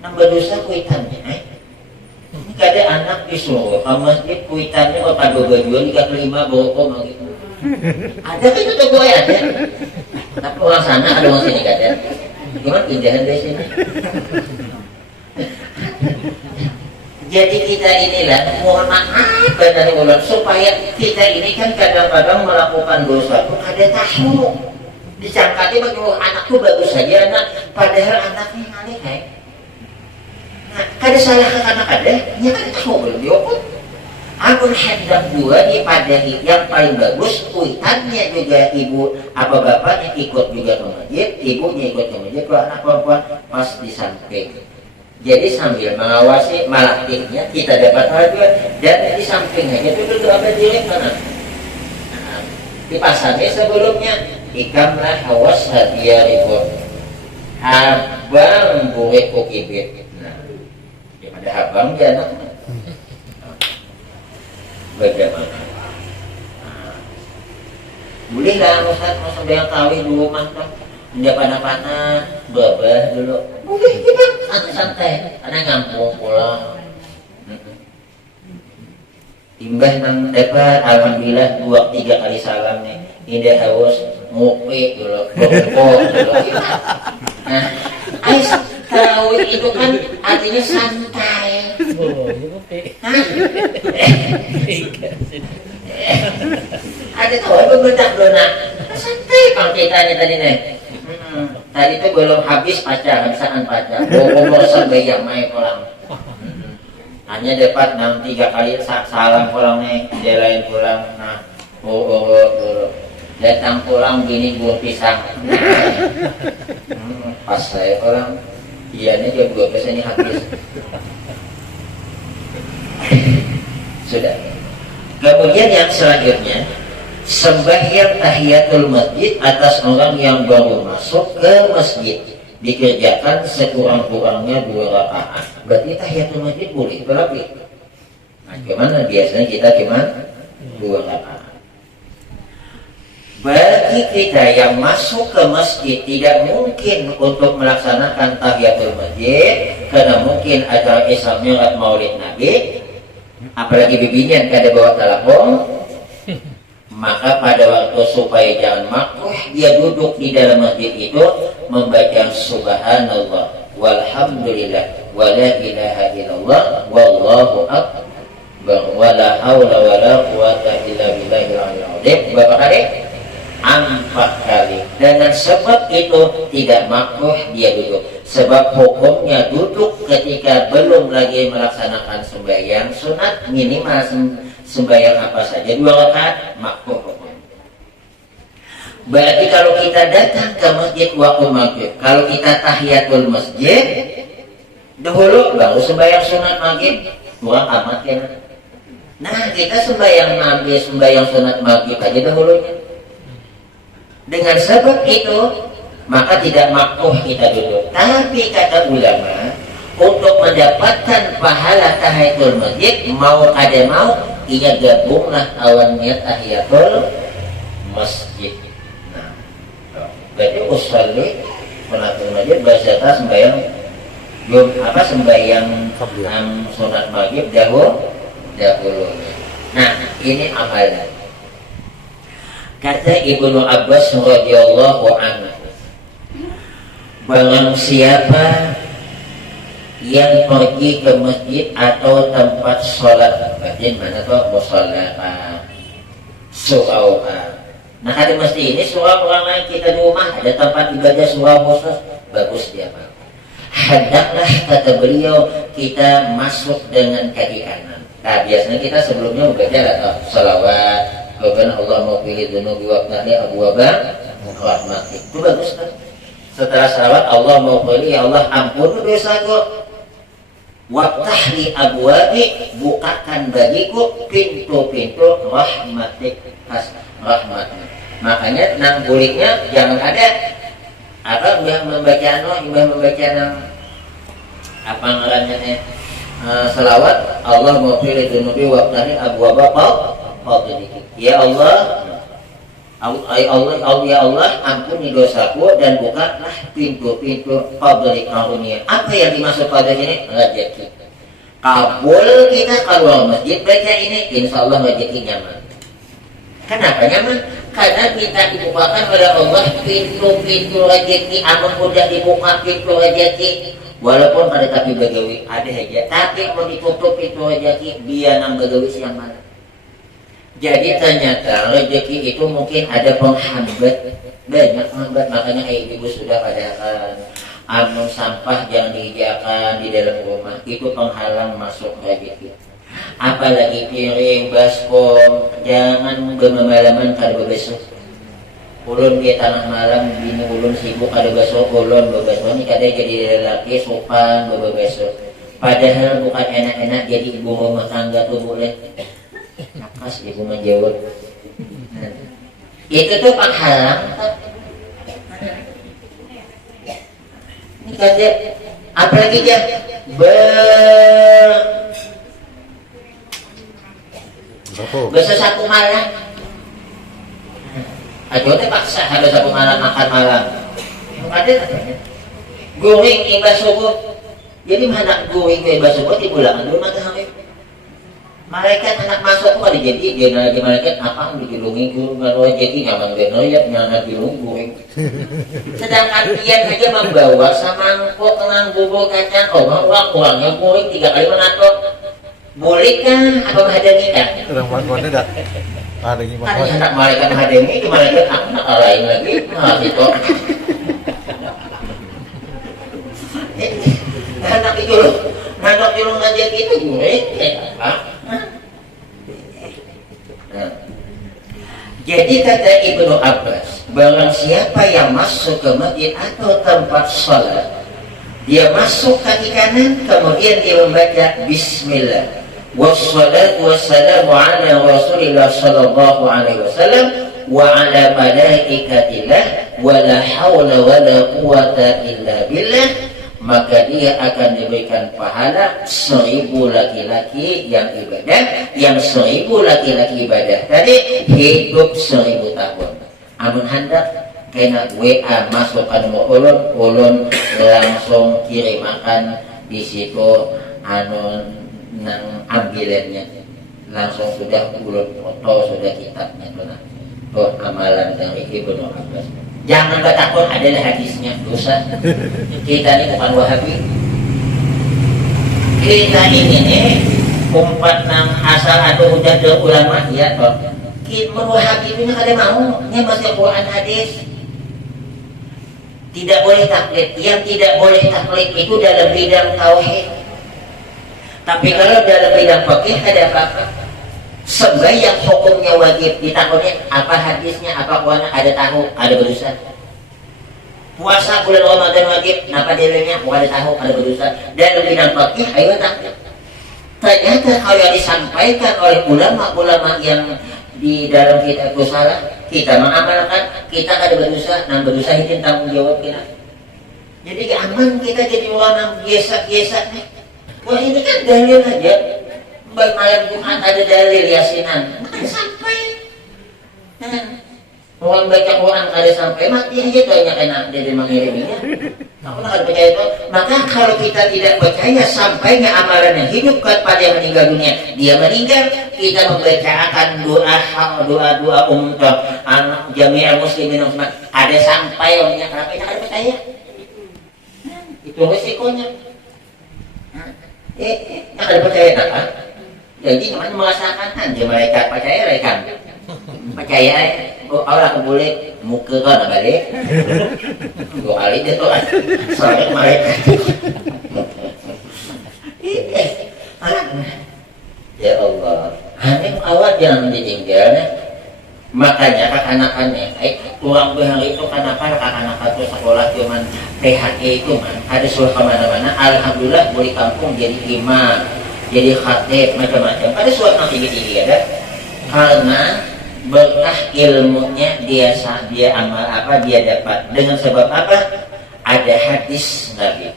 Nambah dosa kuitannya. Ini kada anak disuruh ke masjid kuitannya kalau pada bajuan jika kelima bawa gitu. Ada kan itu tuh gue ada. Tapi orang sana ada orang sini kada. Gimana pindahan dari sini? Jadi kita inilah mohon maaf dari ulang supaya kita ini kan kadang-kadang melakukan dosa tuh kada tahu. Disangkati bagi anak tuh bagus saja anak, padahal anaknya ngalih hai. Nah, kada salah ke anak ada, nya kada tahu belum diokut. Amun hendak dua dipadahi yang paling bagus, kuitannya juga ibu apa bapaknya ikut juga ke masjid, ibunya ikut ke masjid, kalau anak perempuan pas di samping. Jadi sambil mengawasi malaktiknya kita dapat hadiah dan di sampingnya itu duduk apa diri mana? Nah, dipasangnya sebelumnya ikamlah hawas hadiah itu habang buik kukibit. Nah, daripada habang dia anak. Bagaimana? Nah, bolehlah Ustaz mau sembahyang tarawih dulu mantap. Dia panah-panah, babah dulu. Boleh kita santai-santai. Karena ngampung pulang. Timbah nang dapat alhamdulillah 2-3 kali salam nih. Tidak haus ngopi dulu, rokok dulu. Nah, ais tarawih itu kan artinya santai. Ada tahu bebedak dona. Santai kalau kita tadi nih. Tadi itu belum habis habisan pacar. Bawa sembahyang main pulang. Hanya dapat 3 kali salam pulang nih, dia lain pulang. Nah, dulu. Datang pulang gini buah pisang. Pas saya pulang, ianya jam 12 ini habis. Sudah. Kemudian yang selanjutnya sembahyang tahiyatul masjid atas orang yang baru masuk ke masjid dikerjakan sekurang-kurangnya 2 rakaat. Berarti tahiyatul masjid boleh berlebih. Nah, gimana biasanya kita gimana? 2 rakaat. Bagi kita yang masuk ke masjid tidak mungkin untuk melaksanakan tahiyatul masjid karena mungkin acara Isra Mi'raj Maulid Nabi, apalagi bibinya kada bawa telepon. Maka pada waktu supaya jangan makruh, dia duduk di dalam masjid itu membaca subhanallah walhamdulillah wala ilaha illallah wallahu akbar wala haula wala quwata illa billahil aliyyil azim. Berapa kali? 4 kali. Dengan sebab itu tidak makruh dia duduk. Sebab hukumnya duduk ketika belum lagi melaksanakan sembahyang sunat minimal sembahyang apa saja 2 rakaat makruh. Berarti kalau kita datang ke masjid waktu maghrib, kalau kita tahiyatul masjid dahulu baru sembahyang sunat maghrib, kurang amat ya. Nah, kita sembahyang sunat maghrib aja dahulunya. Dengan sebab itu, maka tidak makruh kita duduk. Tapi kata ulama, untuk mendapatkan pahala tahiyatul masjid, mau kada mau, ia gabunglah awan niat tahiyatul masjid. Nah, berarti usolli sunnatul masjid bahasa sembahyang sunat maghrib dahulu. Nah, ini amalan. Kata Ibnu Abbas radhiyallahu anhu, barang siapa yang pergi ke masjid atau tempat sholat, berarti mana tuh musalla, surau. Nah, ada masjid ini surau orang lain, kita di rumah ada tempat ibadah surau khusus, bagus dia Pak. Hendaklah kata beliau kita masuk dengan kaki kanan. Nah, biasanya kita sebelumnya membaca salawat, Rabbana Allahumma qili dzunubi waqtani abwaaba rahmatik. Itu bagus kan? Setelah salawat Allahumma qili, ya Allah ampun dosaku. Waftahli abwaabi, bukakan bagiku pintu-pintu rahmatik, rahmatnya. Makanya nang buliknya jangan ada apa membaca apa ngarannya selawat Allah maghfir dzunubi waqtani abwaaba fadlika. Ya Allah, ya Allah ampuni dosaku dan bukalah pintu-pintu fadlik karunia. Apa yang dimaksud pada ini? Rezeki. Kabul kita kalau masjid baca ini, insya Allah rezeki nyaman. Kenapa nyaman? Karena kita dibukakan oleh Allah pintu-pintu rezeki. Amun udah dibuka pintu rezeki, walaupun ada tapi begawi ada aja, tapi mau ditutup pintu rezeki biar nang begawi siang mana. Jadi ternyata rezeki itu mungkin ada penghambat, banyak penghambat. Makanya ibu sudah katakan amun sampah jangan dihijakan di dalam rumah, itu penghalang masuk rezeki. Apalagi piring, baskom, jangan bermalaman kada besok. Ulun di tanah malam bini ulun sibuk kada besok, ulun berbesok ini kada jadi lelaki sopan berbesok. Padahal bukan enak-enak jadi ibu rumah tangga tuh boleh. Nakas ibu menjawab. Itu tuh penghalang. Ini kada apalagi dia besok satu malam. Aduh teh paksa ada satu malam makan malam. Ada goreng imbas subuh. Jadi mana goreng imbas subuh di bulan dulu mata kami. Malaikat anak masuk kok ada jadi dia lagi malaikat apa dilungi ku kalau jadi nyaman bener ya nyaman dilungguing. Sedangkan dia aja membawa samangkok nang bubur kacang, kurangnya goreng 3 kali menato. Bolehkah apa menghadani kan? Orang bangunnya dah. Ada gimana? Kan anak malaikat menghadani, malaikat anak lain lagi. Nah, itu. Anak itu ngajak itu gue. Apa? Nah. Jadi kata Ibnu Abbas, barang siapa yang masuk ke masjid atau tempat sholat, dia masuk kaki kanan, kemudian dia membaca Bismillah. Wassalatu wassalamu ala Rasulillah sallallahu alaihi wasallam wa ala malaikatillah wa la hawla wa la quwata illa billah, maka dia akan diberikan pahala 1000 laki-laki yang ibadah, yang 1000 laki-laki ibadah tadi hidup 1000 tahun. Amun hendak kena WA masukkan ulun langsung kirimakan di situ nang ambilannya langsung sudah ulun foto sudah kitabnya tuh amalan dari Ibnu Abbas. Jangan takut adalah hadisnya dosa. Kita ini bukan Wahabi. Kita ini umpat nang asal atau udah dari ulama ya toh. Kita Wahabi ini kada mau nya masih Quran hadis. Tidak boleh taklid. Yang tidak boleh taklid itu dalam bidang tauhid. Tapi kalau dalam bidang fikih ada apa-apa. Sembahyang hukumnya wajib, ditakutnya apa hadisnya, apa kuana ada tahu, ada berusaha. Puasa bulan Ramadan wajib, kenapa dalilnya? Ada tahu, ada berusaha. Dalam bidang fikih ayo taklid. Ternyata kalau yang disampaikan oleh ulama-ulama yang di dalam kitab itu salah, kita mengamalkan, kita ada berusaha, berusaha itu tanggung jawab kita. Jadi aman kita jadi orang biasa-biasa nih. Wah ini kan dalil aja. Baik malam Jumat ada dalil yasinan, sampai. Orang baca Quran kada sampai mati aja tuh hanya kena dari mengiriminya. Aku nak percaya itu. Maka kalau kita tidak percaya sampainya amalan yang hidup kepada yang meninggal dunia, dia meninggal, kita membacakan doa untuk anak jami'ah muslimin umat. Ada sampai orangnya kenapa kita kada percaya? Itu resikonya. Kada percaya tak? Jadi namanya merasakan aja mereka percaya orang boleh muka kau nak balik 2 kali dia tu soalnya mereka ya Allah hanya awak jangan ditinggal makanya kakak-anakannya kurang berhari itu kakak-anak itu sekolah cuman PHK itu ada suruh kemana-mana alhamdulillah boleh kampung jadi imam jadi khatib macam-macam ada suatu yang tinggi-tinggi ada karena berkah ilmunya dia amal apa dia dapat dengan sebab apa ada hadis Nabi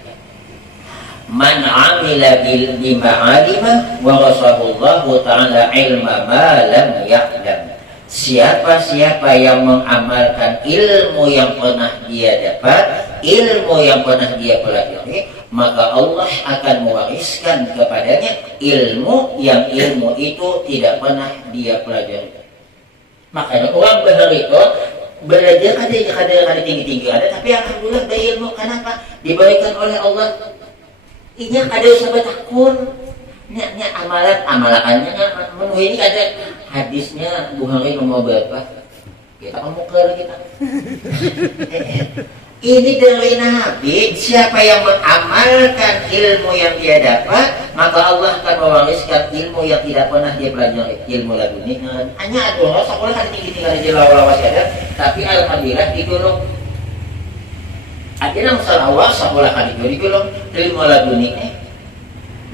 man amila bima alima wa rasulullah ta'ala ilma ma lam ya'lam siapa yang mengamalkan ilmu yang pernah dia dapat ilmu yang pernah dia pelajari maka Allah akan mewariskan kepadanya ilmu yang ilmu itu tidak pernah dia pelajari. Makanya orang benar itu belajar ada tinggi-tinggi ada, tapi alhamdulillah ada ilmu. Kenapa? Diberikan oleh Allah. Ini ada usaha takun. Ini amalannya memenuhi ini ada hadisnya Bukhari nomor berapa? Kita kemuker kita. Ini dari Nabi, siapa yang mengamalkan ilmu yang dia dapat, maka Allah akan mewariskan ilmu yang tidak pernah dia pelajari, ilmu laduni. Hanya ada orang sekolah kan tinggi-tinggi aja lawas ada, tapi alhamdulillah digolong. Akhirnya masalah awal sekolah kan digolong ilmu laduni.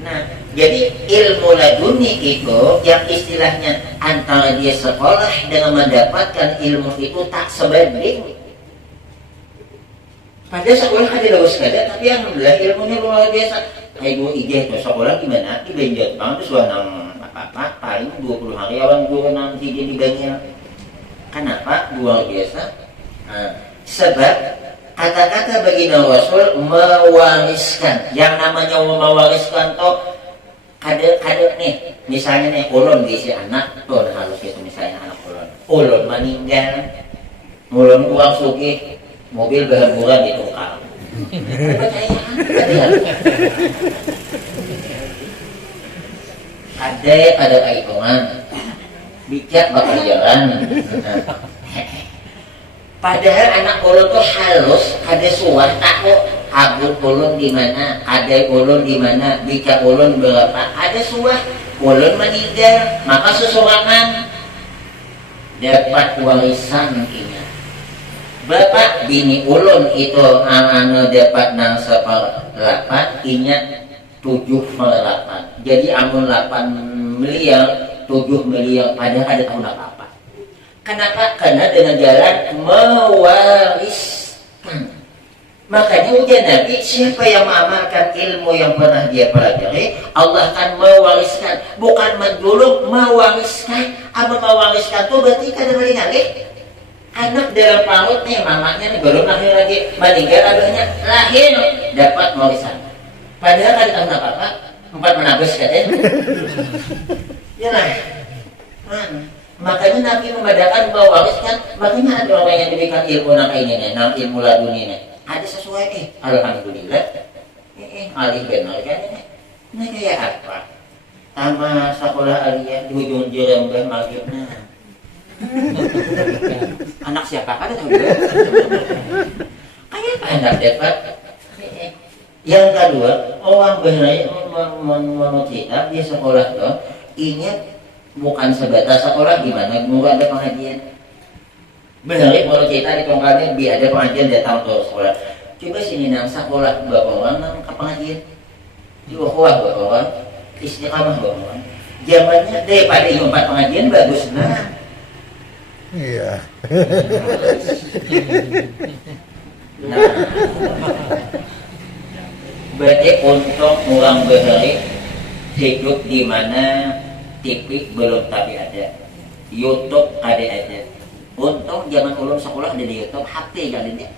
Nah, jadi ilmu laduni itu yang istilahnya antara dia sekolah dengan mendapatkan ilmu itu tak sebanding. Pada sekolah ada lulus kada, tapi alhamdulillah ilmunya luar biasa. Kayak dua ide itu sekolah gimana? Di Banjar bang itu sudah apa paling 20 hari awal guru nanti dia di Banjar. Kenapa? Luar biasa. Sebab kata-kata baginda Rasul mewariskan. Yang namanya mewariskan tuh kada nih. Misalnya nih ulun diisi anak tuh harus itu misalnya anak ulun meninggal, ulun uang sugih. Mobil berhamburan di tukang. Ada kaitungan. Bijak bakal jalan. Padahal anak ulun tuh halus, ada suah tahu abut ulun di mana, ada ulun di mana, bijak ulun berapa, ada suah ulun meninggal, maka seseorang dapat warisan ini. Bapak bini ulun itu dapat nang 1/8 ingat 7/8. Jadi amun 8 miliar 7 miliar padahal ada tahun apa-apa. Kenapa? Karena dengan jalan mewariskan. Makanya ujian Nabi, siapa yang mengamalkan ilmu yang pernah dia pelajari, Allah akan mewariskan, bukan menjuluk, mewariskan. Amun mewariskan itu berarti kada meringan anak dalam paut nih, mamanya nih belum lahir lagi, meninggal abahnya lahir dapat warisan. Padahal kan tahun apa 4 menabes katanya. Ya lah. Makanya Nabi membedakan mewariskan. Makanya ada orang yang diberikan ilmu nak ini nih, nak ilmu laduni nih. Ada sesuai alhamdulillah. Alih benar kan ini. Nah kayak apa? Sama sekolah aliyah di ujung jerembah maghribnya. Anak siapa kan tahu kayak anak dapat. Yang kedua orang benar mencerita di sekolah tuh ingat bukan sebatas sekolah gimana bukan ada pengajian benar kalau cerita di tongkatnya biar ada pengajian datang ke sekolah coba sini nang sekolah berapa orang nang ke pengajian di bawah berapa orang istiqamah bangun. Zamannya daripada 4 pengajian bagus nah. Iya. Nah, berarti untuk orang behari hidup di mana TV belum tapi ada, YouTube ada aja. Untung zaman ulun sekolah ada di YouTube, HP kali dia.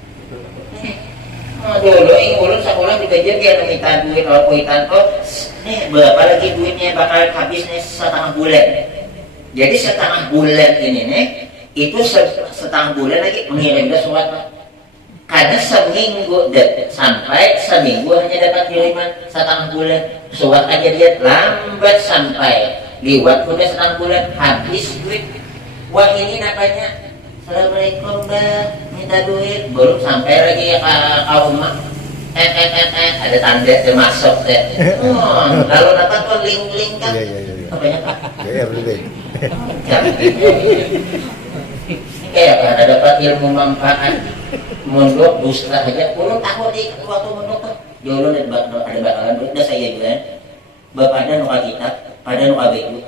Dulu yang ulun sekolah digajar dia minta duit kalau kuitan tuh, nih berapa lagi duitnya bakal habisnya setengah bulan. Jadi setengah bulan ini nih, itu setengah bulan lagi mengirim dia surat. Karena seminggu sampai seminggu hanya dapat kiriman setengah bulan. Surat aja dia lambat sampai liwat udah setengah bulan habis duit. Wah ini namanya Assalamualaikum mbak, minta duit, belum sampai lagi ke rumah. Ada tanda termasuk deh. Lalu dapat tuh link kan? Iya. Apanya pak? link. Kayak ada dapat ilmu manfaat. Mondok dusta aja, ulun takut di waktu mondok tuh. Ulun ada bakalan duit, dah saya juga. Bapak ada nuka kitab, pada nuka beku.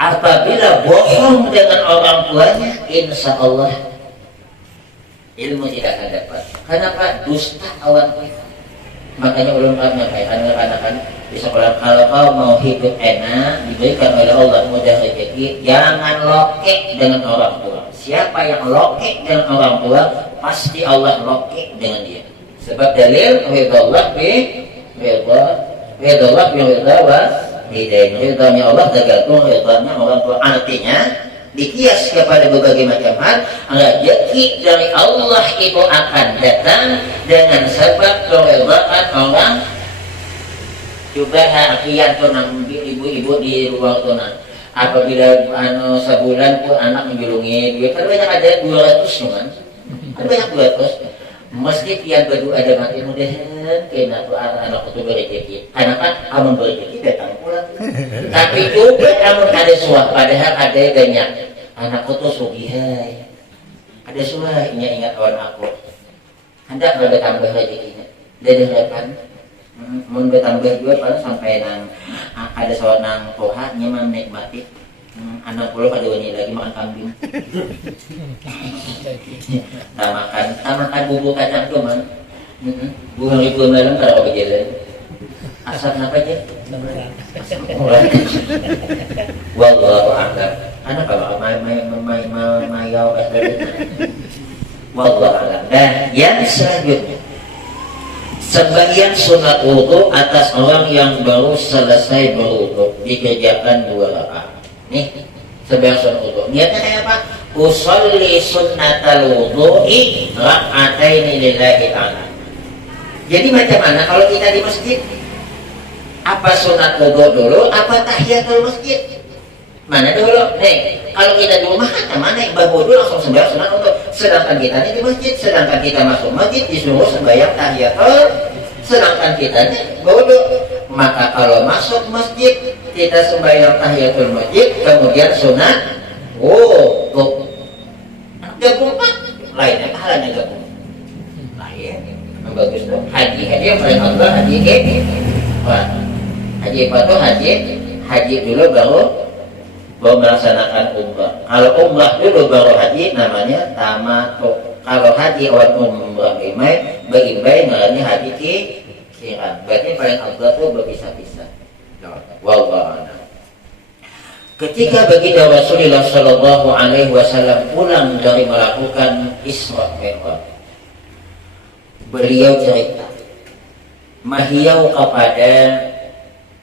Apabila bohong dengan orang tuanya, insya Allah ilmu tidak akan dapat. Kenapa? Dusta awan kita. Makanya ulun menyampaikan ke anak-anak di sekolah, kalau kau mau hidup enak, diberikan oleh Allah mudah rezeki, jangan lokek dengan orang tua. Siapa yang lokek dengan orang tua, pasti Allah lokek dengan dia. Sebab dalil ridallah bi ridallah bi ridallah hidain. Ridanya Allah tergantung ridanya orang tua. Artinya dikias kepada berbagai macam hal, rezeki dari Allah itu akan datang dengan sebab keridhaan orang. Coba hakian tuh ibu-ibu di luar tuh apabila sebulan pun anak menjulungi duit, kan banyak ada 200 kan? Kan banyak 200. Meski tiap berdoa ada mati mudahan kena tuh anak itu berrezeki. Karena kan amun berrezeki datang pulang. Tapi juga amun ada suah, padahal ada banyak. Anakku tuh sugihai. Ada suah ingat kawan aku. Hendak ada tambah rezekinya. Dari harapan mun bertambah juga pada sampai nang ada seorang toha nyaman menikmati anak pulau ada wanita lagi makan kambing. Tamakan bubuk kacang tuh man. Buang ribu malam kalau berjalan. Asap apa aja? Wallahu a'lam. Anak kalau mayau wallahu a'lam. Nah, yang selanjutnya sebagian sunat wudu atas orang yang baru selesai berwudu dikerjakan 2 rakaat. Nih, sebagian sunat wudu. Niatnya kayak apa? Usolli sunnatal wudu'i raka'ataini lillahi ta'ala. Jadi macam mana kalau kita di masjid? Apa sunat wudu dulu? Apa tahiyatul masjid? Mana dulu? Nih, kalau kita di rumah kan mana ibadah wudu langsung sembahyang sunat wudu. Sedangkan kita ini di masjid, sedangkan kita masuk masjid disuruh sembahyang tahiyatul, sedangkan kita ini wudu. Maka kalau masuk masjid kita sembahyang tahiyatul masjid, kemudian sunat wudu. Gabung pak, lainnya pahalanya gabung. Lain, bagus tuh. Haji yang paling Allah haji haji apa tuh haji dulu baru melaksanakan umrah. Kalau umrah dulu baru haji namanya tamattu. Kalau haji awal umrah berimbay namanya haji kiran. Berarti paling afdal tuh berpisah-pisah. Wallahu a'lam. Ketika baginda Rasulullah Shallallahu Alaihi Wasallam pulang dari melakukan Isra Mi'raj, beliau cerita mahiau kepada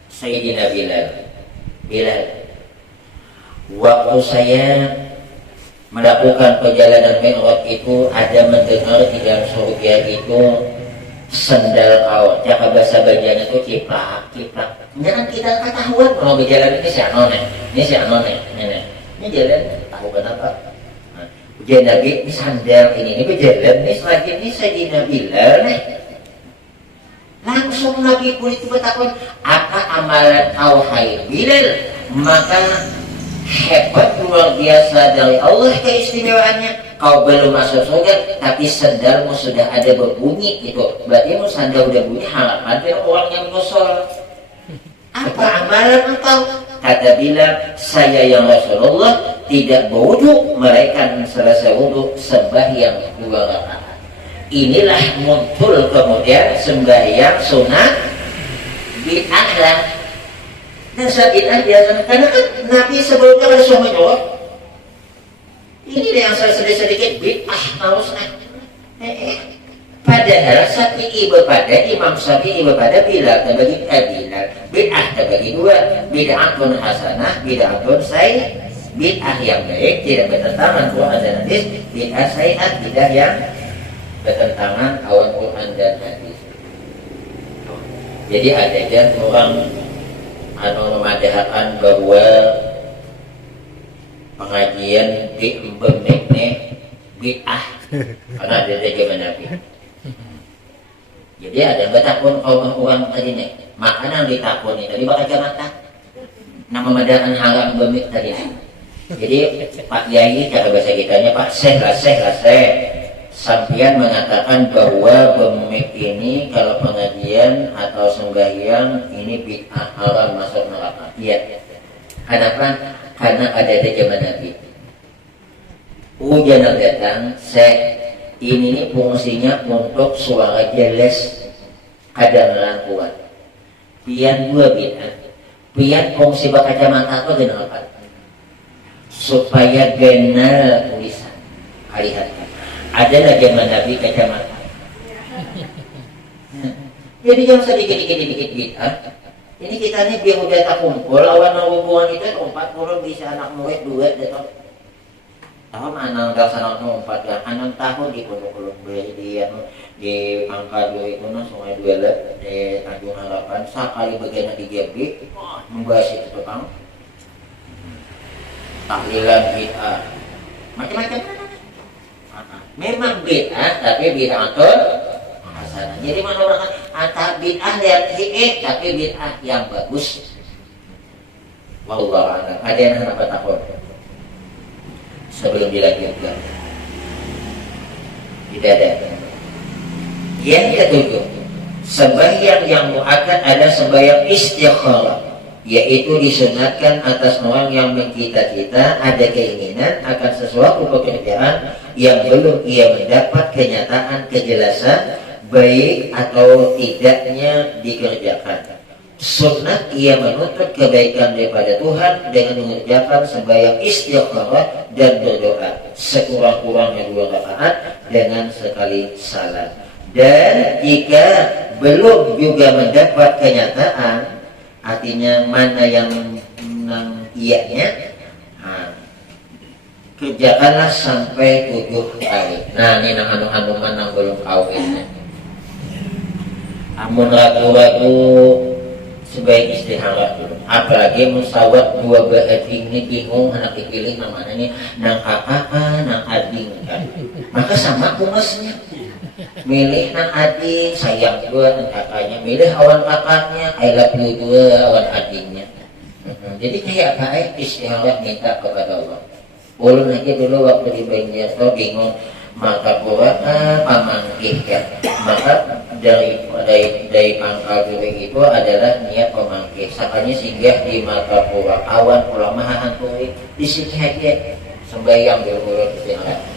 Sayyidina Bilal, waktu saya melakukan perjalanan Mi'raj itu ada mendengar di dalam surga itu sendal kau, cara bahasa bagiannya itu ciplak. Jangan kita ketahuan kalau berjalan ini si anone, ini jalan tahu kenapa? Ujian Nabi ini sandal ini berjalan ini selagi ini Sayyidina Bilal nih. Langsung Nabi pun itu bertakun, apa amalan kau hai Bilal? Maka hebat luar biasa dari Allah keistimewaannya. Kau belum masuk surga, tapi sandalmu sudah ada berbunyi itu. Berarti sandal udah bunyi harapan orang yang menyusul. Apa amalan engkau? Kata Bilal, saya yang Rasulullah tidak berwudu, mereka selesai wudu sembahyang 2 rakaat. Inilah muncul kemudian sembahyang sunat bid'ah lah. Dan saat bid'ah biasa, karena kan Nabi sebelumnya Rasul menjawab. Ini yang saya sedikit bid'ah harusnya. Padahal Syafi'i berbeda, Imam Syafi'i berbeda Bilal terbagi Bilal. Bid'ah terbagi 2, bid'atun hasanah, bid'atun sayyi'ah. Bid'ah yang baik tidak bertentangan Quran dan hadis, bid'ah sayyi'ah bid'ah yang bertentangan awan Quran dan hadis. Jadi ada aja orang memadahkan bahwa pengajian di Mbemekne bid'ah karena ada zaman Nabi. Jadi ada yang bertakun kaum orang tadi nih, makanan ditakuni tadi bakal kacamata. Nama memadahkan haram Mbemek tadi. Jadi Pak Yai cara bahasa kitanya Pak Syekh lah sampian mengatakan bahwa Mbemek ini kalau pengajian atau sembahyang ini bid'ah haram masuk neraka. Iya. Kenapa? Karena ada zaman Nabi. Hujan datang, ini nih fungsinya untuk suara jelas kadang-kadang kuat. Pian 2 bid'ah. Pian fungsi kacamata itu kenapa? Supaya kenal tulisan. Lihat. Adalah zaman Nabi kacamata. Jadi yang sedikit-dikit bid'ah. Ini kita nih biar udah tak kumpul awan hubungan itu 40 bisa anak murid 2 datang. Tahu mana dasar 4 ya 6 tahun di pondok di angka 2 itu sungai 2 lep di Tanjung Harapan sekali bagian di GB membahas itu tukang tahlilan bid'ah macam-macam. Memang bid'ah tapi bid'ah hasanah. Jadi mana orang antara bid'ah yang hiik tapi bid'ah yang bagus. Wallahu a'lam. Ada yang hendak takut sebelum dilanjutkan? Tidak ada. Yang ketujuh, sembahyang yang muakkad ada sembahyang istikharah, yaitu disunatkan atas orang yang mencita-cita ada keinginan akan sesuatu pekerjaan yang belum ia mendapat kenyataan kejelasan baik atau tidaknya dikerjakan. Sunnah ia menuntut kebaikan daripada Tuhan dengan mengerjakan sembahyang istikharah dan berdoa sekurang-kurangnya 2 rakaat dengan sekali salat. Dan jika belum juga mendapat kenyataan, artinya mana yang iyanya, kerjakanlah sampai 7 kali. Nah ini anu mana belum kawin. Amun ragu-ragu sebaik istihara dulu. Apalagi musawat 2 beading ini bingung anak dipilih namanya ini nang kakak nang ading kan. Maka sama kumasnya. Milih nang ading sayang 2 nang kakaknya, milih awan kakaknya I love you 2 awan adingnya. Jadi kayak apa istihara minta kepada Allah. Ulun lagi dulu waktu di Banjarto bingung maka pura pamangkih ya. Maka dari pangkal juring itu adalah niat pemangkih. Sakanya singgah di Martapura awan pulang mahahan tuwi di sini aja sembahyang di mulut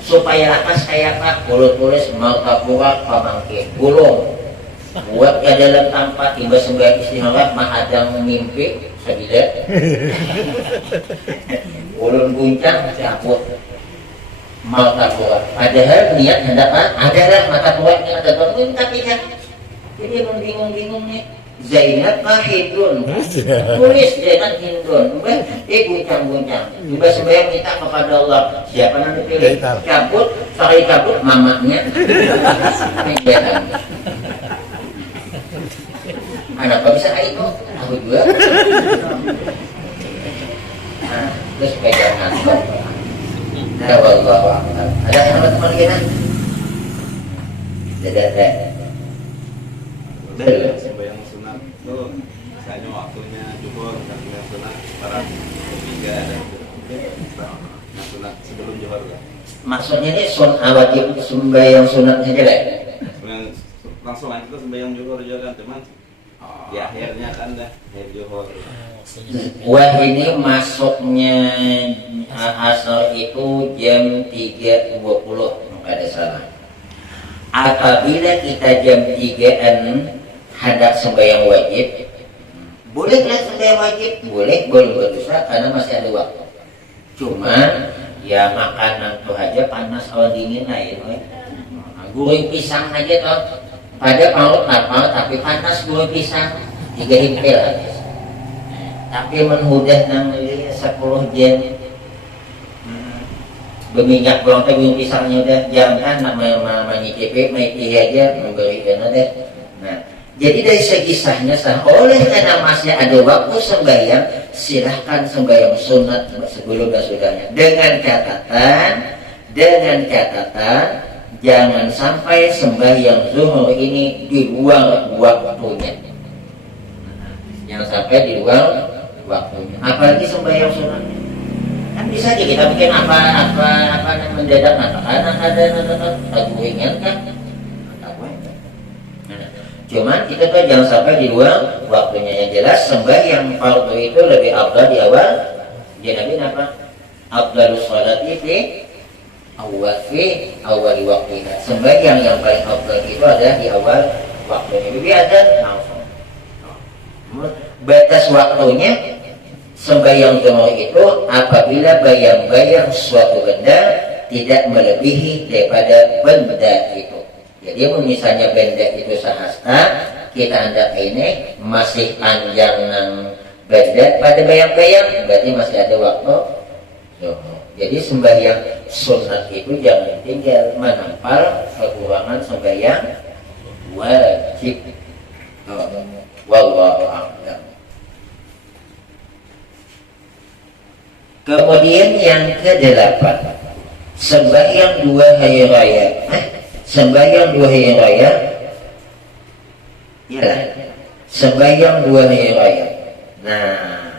supaya lakas kayak Pak mulut tulis Martapura pemangkih gulung buat ke dalam tempat tiba sembahyang istirahat mahadang mimpi sabila ulun guncang cabut Martapura. Padahal niat hendak adalah Martapura yang ada bangun tapi kan jadi bingung-bingung nih. Zainab kah Hindun? Tulis dengan Hindun. Guncang-guncang. Tiba sembahyang minta kepada Allah. Siapa yang dipilih? Cabut, sekali cabut mamanya. Kenapa bisa itu? Aku juga. Nah, terus pegangan. Ada teman-teman kita? Ada. Belum. Sembahyang sunat itu misalnya waktunya zuhur dan sembahyang sunat para 3 dan sunat sebelum zuhur kan. Maksudnya ini wajib sembahyang sunat saja lah. Langsung aja kita sembahyang zuhur juga kan teman. Di akhirnya kan dah akhir Johor. Wah, ini masuknya asar itu jam 3.20 nggak ada salah. Apabila kita jam 3-an hendak sembahyang wajib, bolehlah sembahyang wajib, boleh berdosa karena masih ada waktu. Cuma ya makanan tuh aja panas awan dingin lain, gurih pisang aja toh. Pada paut apa tapi panas gurih pisang 3 himpil habis. Tapi menhudah nang 10 jam berminyak belum teh gurih pisangnya udah jangan nama nyicipi maiti aja memberikan deh. Nah, jadi dari segi sahnya sah, oleh karena masih ada waktu sembahyang, silahkan sembahyang sunat sebelum dan sudahnya. Dengan catatan jangan sampai sembahyang zuhur ini di luar waktunya. Jangan sampai di luar waktunya. Apalagi sembahyang sunatnya. Kan bisa aja kita bikin apa mendadak anak-anak ada taguingan kan. Cuman kita tuh jangan sampai di luar waktunya. Yang jelas sembahyang fardu itu lebih afdal di awal. Jadi Nabi apa? Afdalus sholati fi awal waktunya. Sembahyang yang paling afdal itu adalah di awal waktunya. Jadi ada langsung. Batas waktunya sembahyang zuhur itu apabila bayang-bayang suatu benda tidak melebihi daripada benda itu. Jadi misalnya benda itu sahasta, kita hendak ini masih panjang nang benda pada bayang-bayang, berarti masih ada waktu. Jadi sembahyang sunat itu jangan tinggal menampal kekurangan sembahyang wajib. Wallahu a'lam. Kemudian yang ke-8, sembahyang 2 hari raya. Sembahyang 2 hari raya, iyalah sembahyang 2 hari raya. Nah,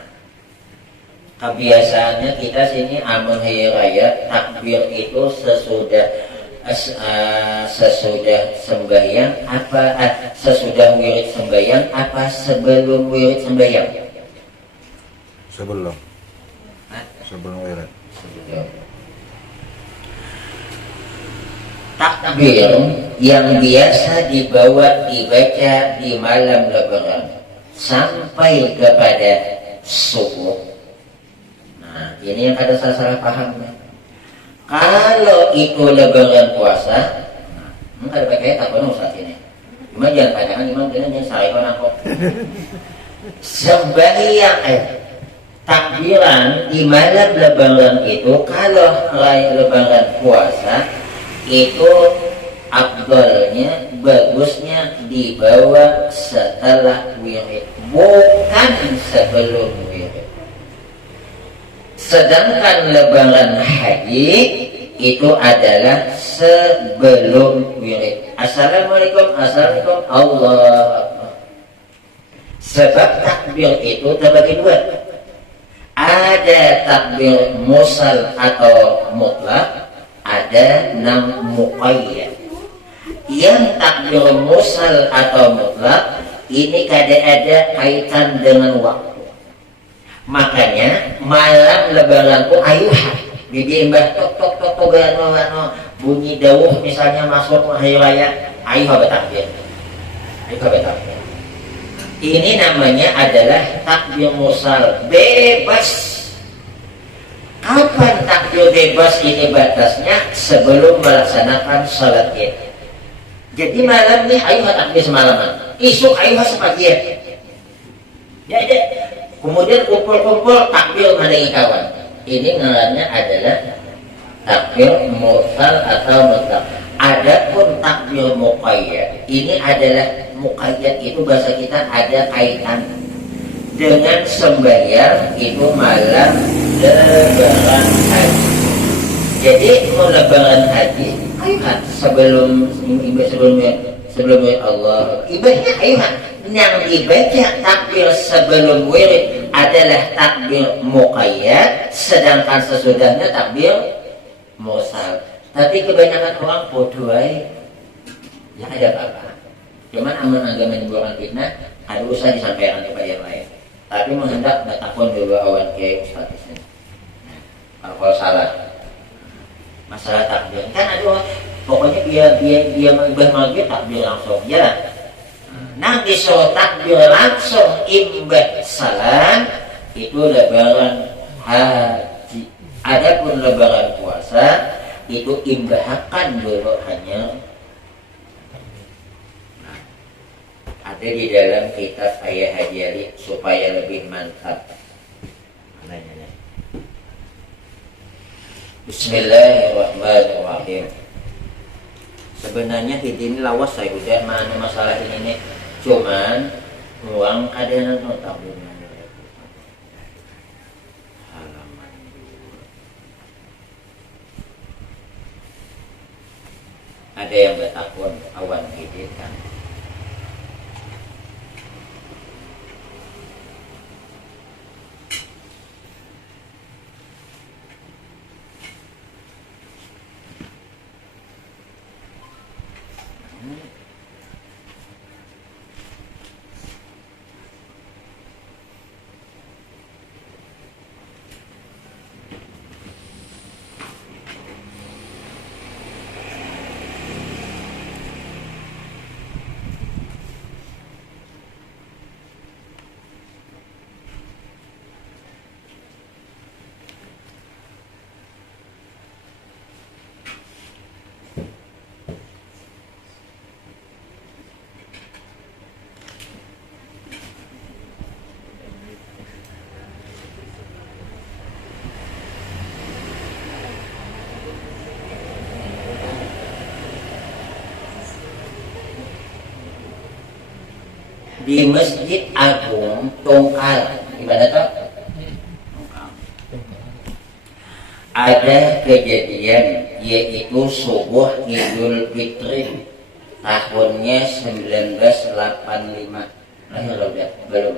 kebiasaannya kita sini amun hari raya takbir itu sesudah sembahyang apa sesudah wirid sembahyang apa sebelum wirid sembahyang? Sebelum wirid. Takbir yang biasa dibaca di malam lebaran sampai kepada subuh. Nah, ini yang ada salah pahamnya. Kalau itu lebaran puasa, enggak ada pakai apa usah ini. Cuma jangan panjangan imam dengan yang saripan aku. Sembahyang takbiran di malam lebaran itu kalau lebaran puasa itu afdalnya bagusnya dibawa setelah wirid, bukan sebelum wirid. Sedangkan lebaran haji itu adalah sebelum wirid. Assalamualaikum, assalamualaikum, Allah. Sebab takbir itu terbagi 2. Ada takbir musal atau mutlak, ada nam muqayyad. Yang takbir musal atau mutlak ini kadang ada kaitan dengan waktu. Makanya malam lebaran itu ayuhan bibi imbah tok gano bunyi dawuh misalnya masuk hari raya ayuh bertakbir. Ini namanya adalah takbir musal bebas. Kapan takbir bebas ini batasnya? Sebelum melaksanakan salat Id. Jadi malam nih ayo takbir semalaman, isuk ayo sepagian. Jadi kemudian kumpul-kumpul takbir madengi kawan. Ini ngarannya adalah takbir mursal atau mutlak. Adapun takbir muqayyad, ini adalah muqayyad itu bahasa kita ada kaitan dengan sembahyang itu malam lebaran haji. Jadi mau lebaran haji, ayuhan sebelum Allah ibadahnya ayuhan. Yang dibaca takbir sebelum wirid adalah takbir muqayyad, sedangkan sesudahnya takbir mursal. Tapi kebanyakan orang bodoh ya ada apa-apa. Cuman aman agama menimbulkan fitnah, ada usaha disampaikan kepada yang lain. Tapi menghendak bertakon dulu awan kiai ustaz ini. Kalau salah masalah takbir kan aduh, pokoknya dia mengibah maghrib takbir langsung jalan. Nanti suruh takbir langsung imbah salam itu lebaran haji. Adapun lebaran puasa itu imbahakan dulu hanya ada di dalam kitab Ayah Haji Ali supaya lebih mantap. Bismillahirrahmanirrahim. Sebenarnya ini lawas saya udah mana masalah ini nih. Cuman uang ada yang tabungan. Halaman 2. Ada yang bertakun awan hidin kan. Di Masjid Agung Tongkal gimana toh? Ada kejadian yaitu subuh Idul Fitri tahunnya 1985. Lahir udah belum?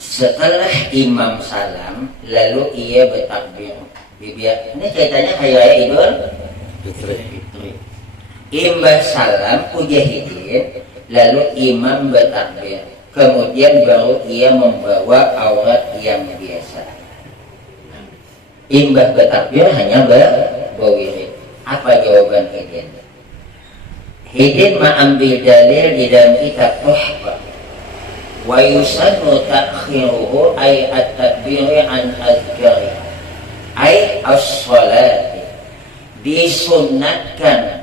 Setelah imam salam lalu ia bertakbir. Ini ceritanya kayak Idul Fitri. Imbah salam mujahidin lalu imam bertakbir, kemudian baru ia membawa aurat yang biasa. Imbah bertakbir hanya berwirid. Apa jawaban Hidin? Hidin mengambil dalil di dalam kitab Tuhfah. Wa yusannu ta'khiruhu ay at-takbiri an azkari ay as-salati. Disunnatkan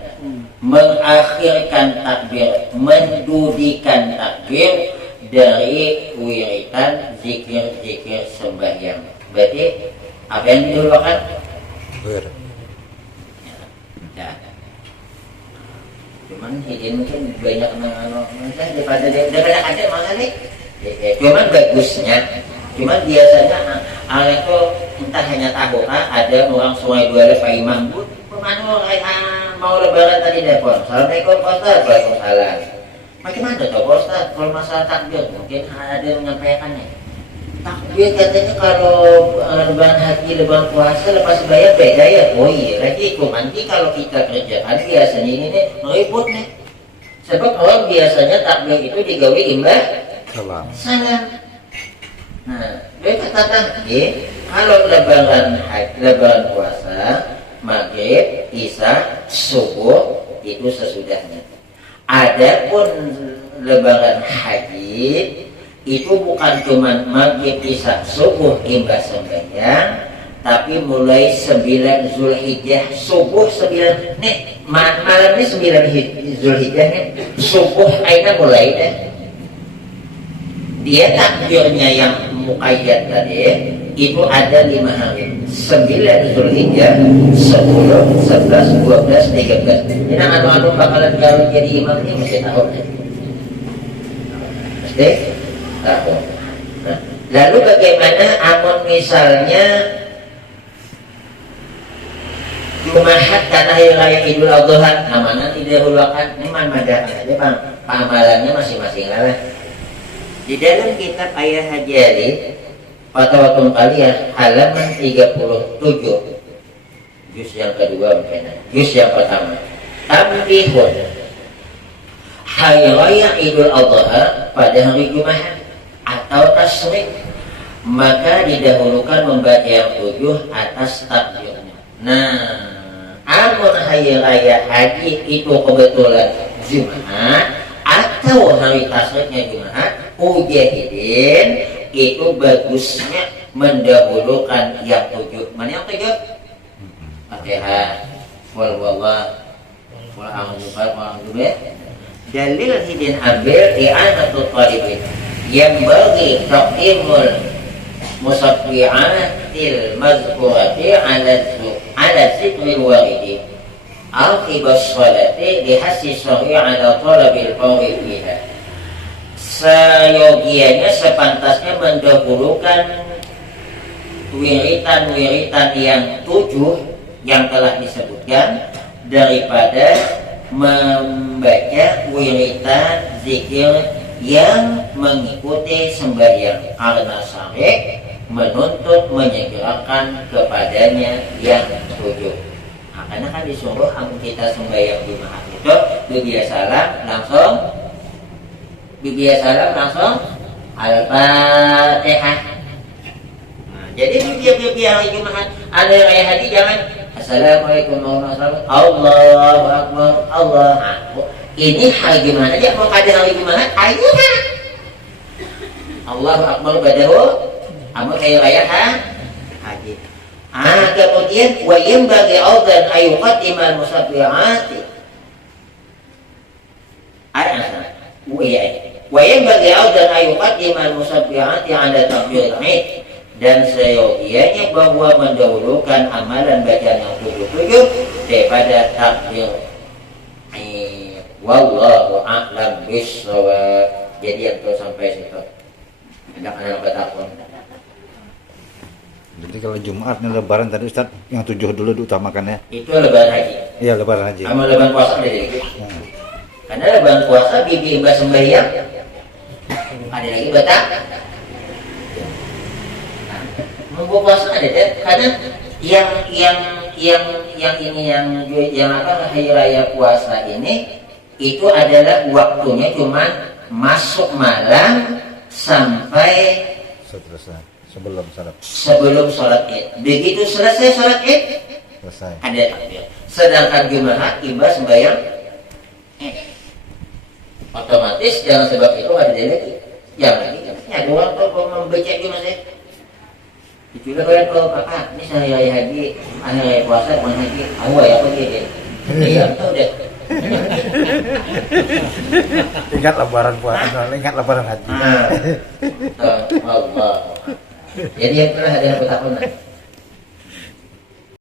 mengakhirkan takbir, mendudikan takbir dari wiritan zikir-zikir sembahyang. Berarti apa yang didulukan? Ya. Cuman Hidin mungkin banyak daripada ada masalah nih. Cuman bagusnya, cuman biasanya itu entah hanya tahu ada orang Sungai Dua Pak Imam pemanu mau lebaran tadi telepon, assalamualaikum Pak Ustaz, waalaikumsalam. Bagaimana tuh Pak Ustaz kalau masalah takbir? Mungkin ada yang menyampaikannya. Takbir katanya kalau lebaran haji, lebaran puasa lepas bayar beda ya. Oh iya, lagi itu nanti kalau kita kerjakan biasanya ini nih ribut nih. Sebab orang biasanya takbir itu digawe imbah salam. Nah, dia katakan kalau lebaran puasa maghrib, isya, subuh itu sesudahnya. Adapun lebaran haji itu bukan cuma maghrib, isya, subuh imbas sembahyang, tapi mulai 9 Zulhijjah, subuh 9 nih malamnya 9 Zulhijjah nih, subuh aina mulai deh. Dia takbirnya yang muqayyad tadi itu ada 5 hari. 9 Zulhijjah, 10, 11, 12, 13. Ini anu-anu bakalan kalau jadi imam ini mesti tahu. Mesti tahu. Nah, lalu bagaimana amun misalnya Jumahat karena hari raya Idul Adha, namanya tidak dahulukan, ini mana aja bang, amalannya masing-masing lah. Di dalam kitab Ayah Haji Ali Fatwa Tungkaliah halaman 37 juz yang kedua mungkin juz yang pertama Tambihun, hari raya Idul Adha pada hari Jumat atau tasrik, maka didahulukan membaca yang 7 atas takbirnya. Nah, amun hari raya haji itu kebetulan Jumat atau hari tasriknya Jumat, ujahidin itu bagusnya mendahulukan yang 7. Mana yang 7? Fatihah, wal wallah, wal a'udzubillah. Dalil hidin ambil i'anatul talibin yang bagi taqimul musabbi'atil mazkurati ala zikril waridi aqibas salati dihassi sahih ala talabil qawli fiha. Seyogianya sepantasnya mendahulukan wiritan-wiritan yang 7 yang telah disebutkan daripada membaca wiritan zikir yang mengikuti sembahyang, karena syarih menuntut menyegerakan kepadanya yang 7. Nah, karena kan disuruh kita sembahyang Jumat itu bibiya salam langsung Al-Fatihah. Nah, jadi bibiya hari Jumat ada raya haji jangan Assalamualaikum warahmatullahi wabarakatuh, Allahu Akbar, Allah. Ini hari Jumat aja, mau kada hari Jumat ayo ha Allahu Akbar badahu amal hari raya haji. Kemudian wa yanbaghi aidan ayuqaddimal musabbi'ati wa yanbaghi aidan ayuqaddimal musabbi'ati 'ala takbiril 'id, dan seyogianya bahwa mendahulukan amalan bacaan yang 7 daripada takbir. Wallahu a'lam bishawab. Jadi yang itu sampai situ. Anak-anak bertakwa. Jadi kalau Jumat nih Lebaran tadi Ustaz, yang 7 dulu diutamakan ya? Itu lebaran haji. Iya, Lebaran haji. Sama lebaran puasa ada lagi. Karena lebaran puasa bibi mbak sembahyang ada lagi batak. Membuat puasa ada deh. Karena yang apa hari raya puasa ini itu adalah waktunya cuma masuk malam sampai sebelum sholat Id. Begitu selesai sholat Id ada takbir. Sedangkan Jumat ibadah sembahyang otomatis jangan sebab itu ada lagi. Yang lagi ya doang kalau membaca Jumat saya. Itulah kalian kalau kakak ini saya raya haji, hari raya puasa mau haji, aku ya apa dia? Iya tahu deh. Ingat Lebaran puasa, ingat Lebaran haji. Allah. Jadi yang pernah ada yang bertakwa.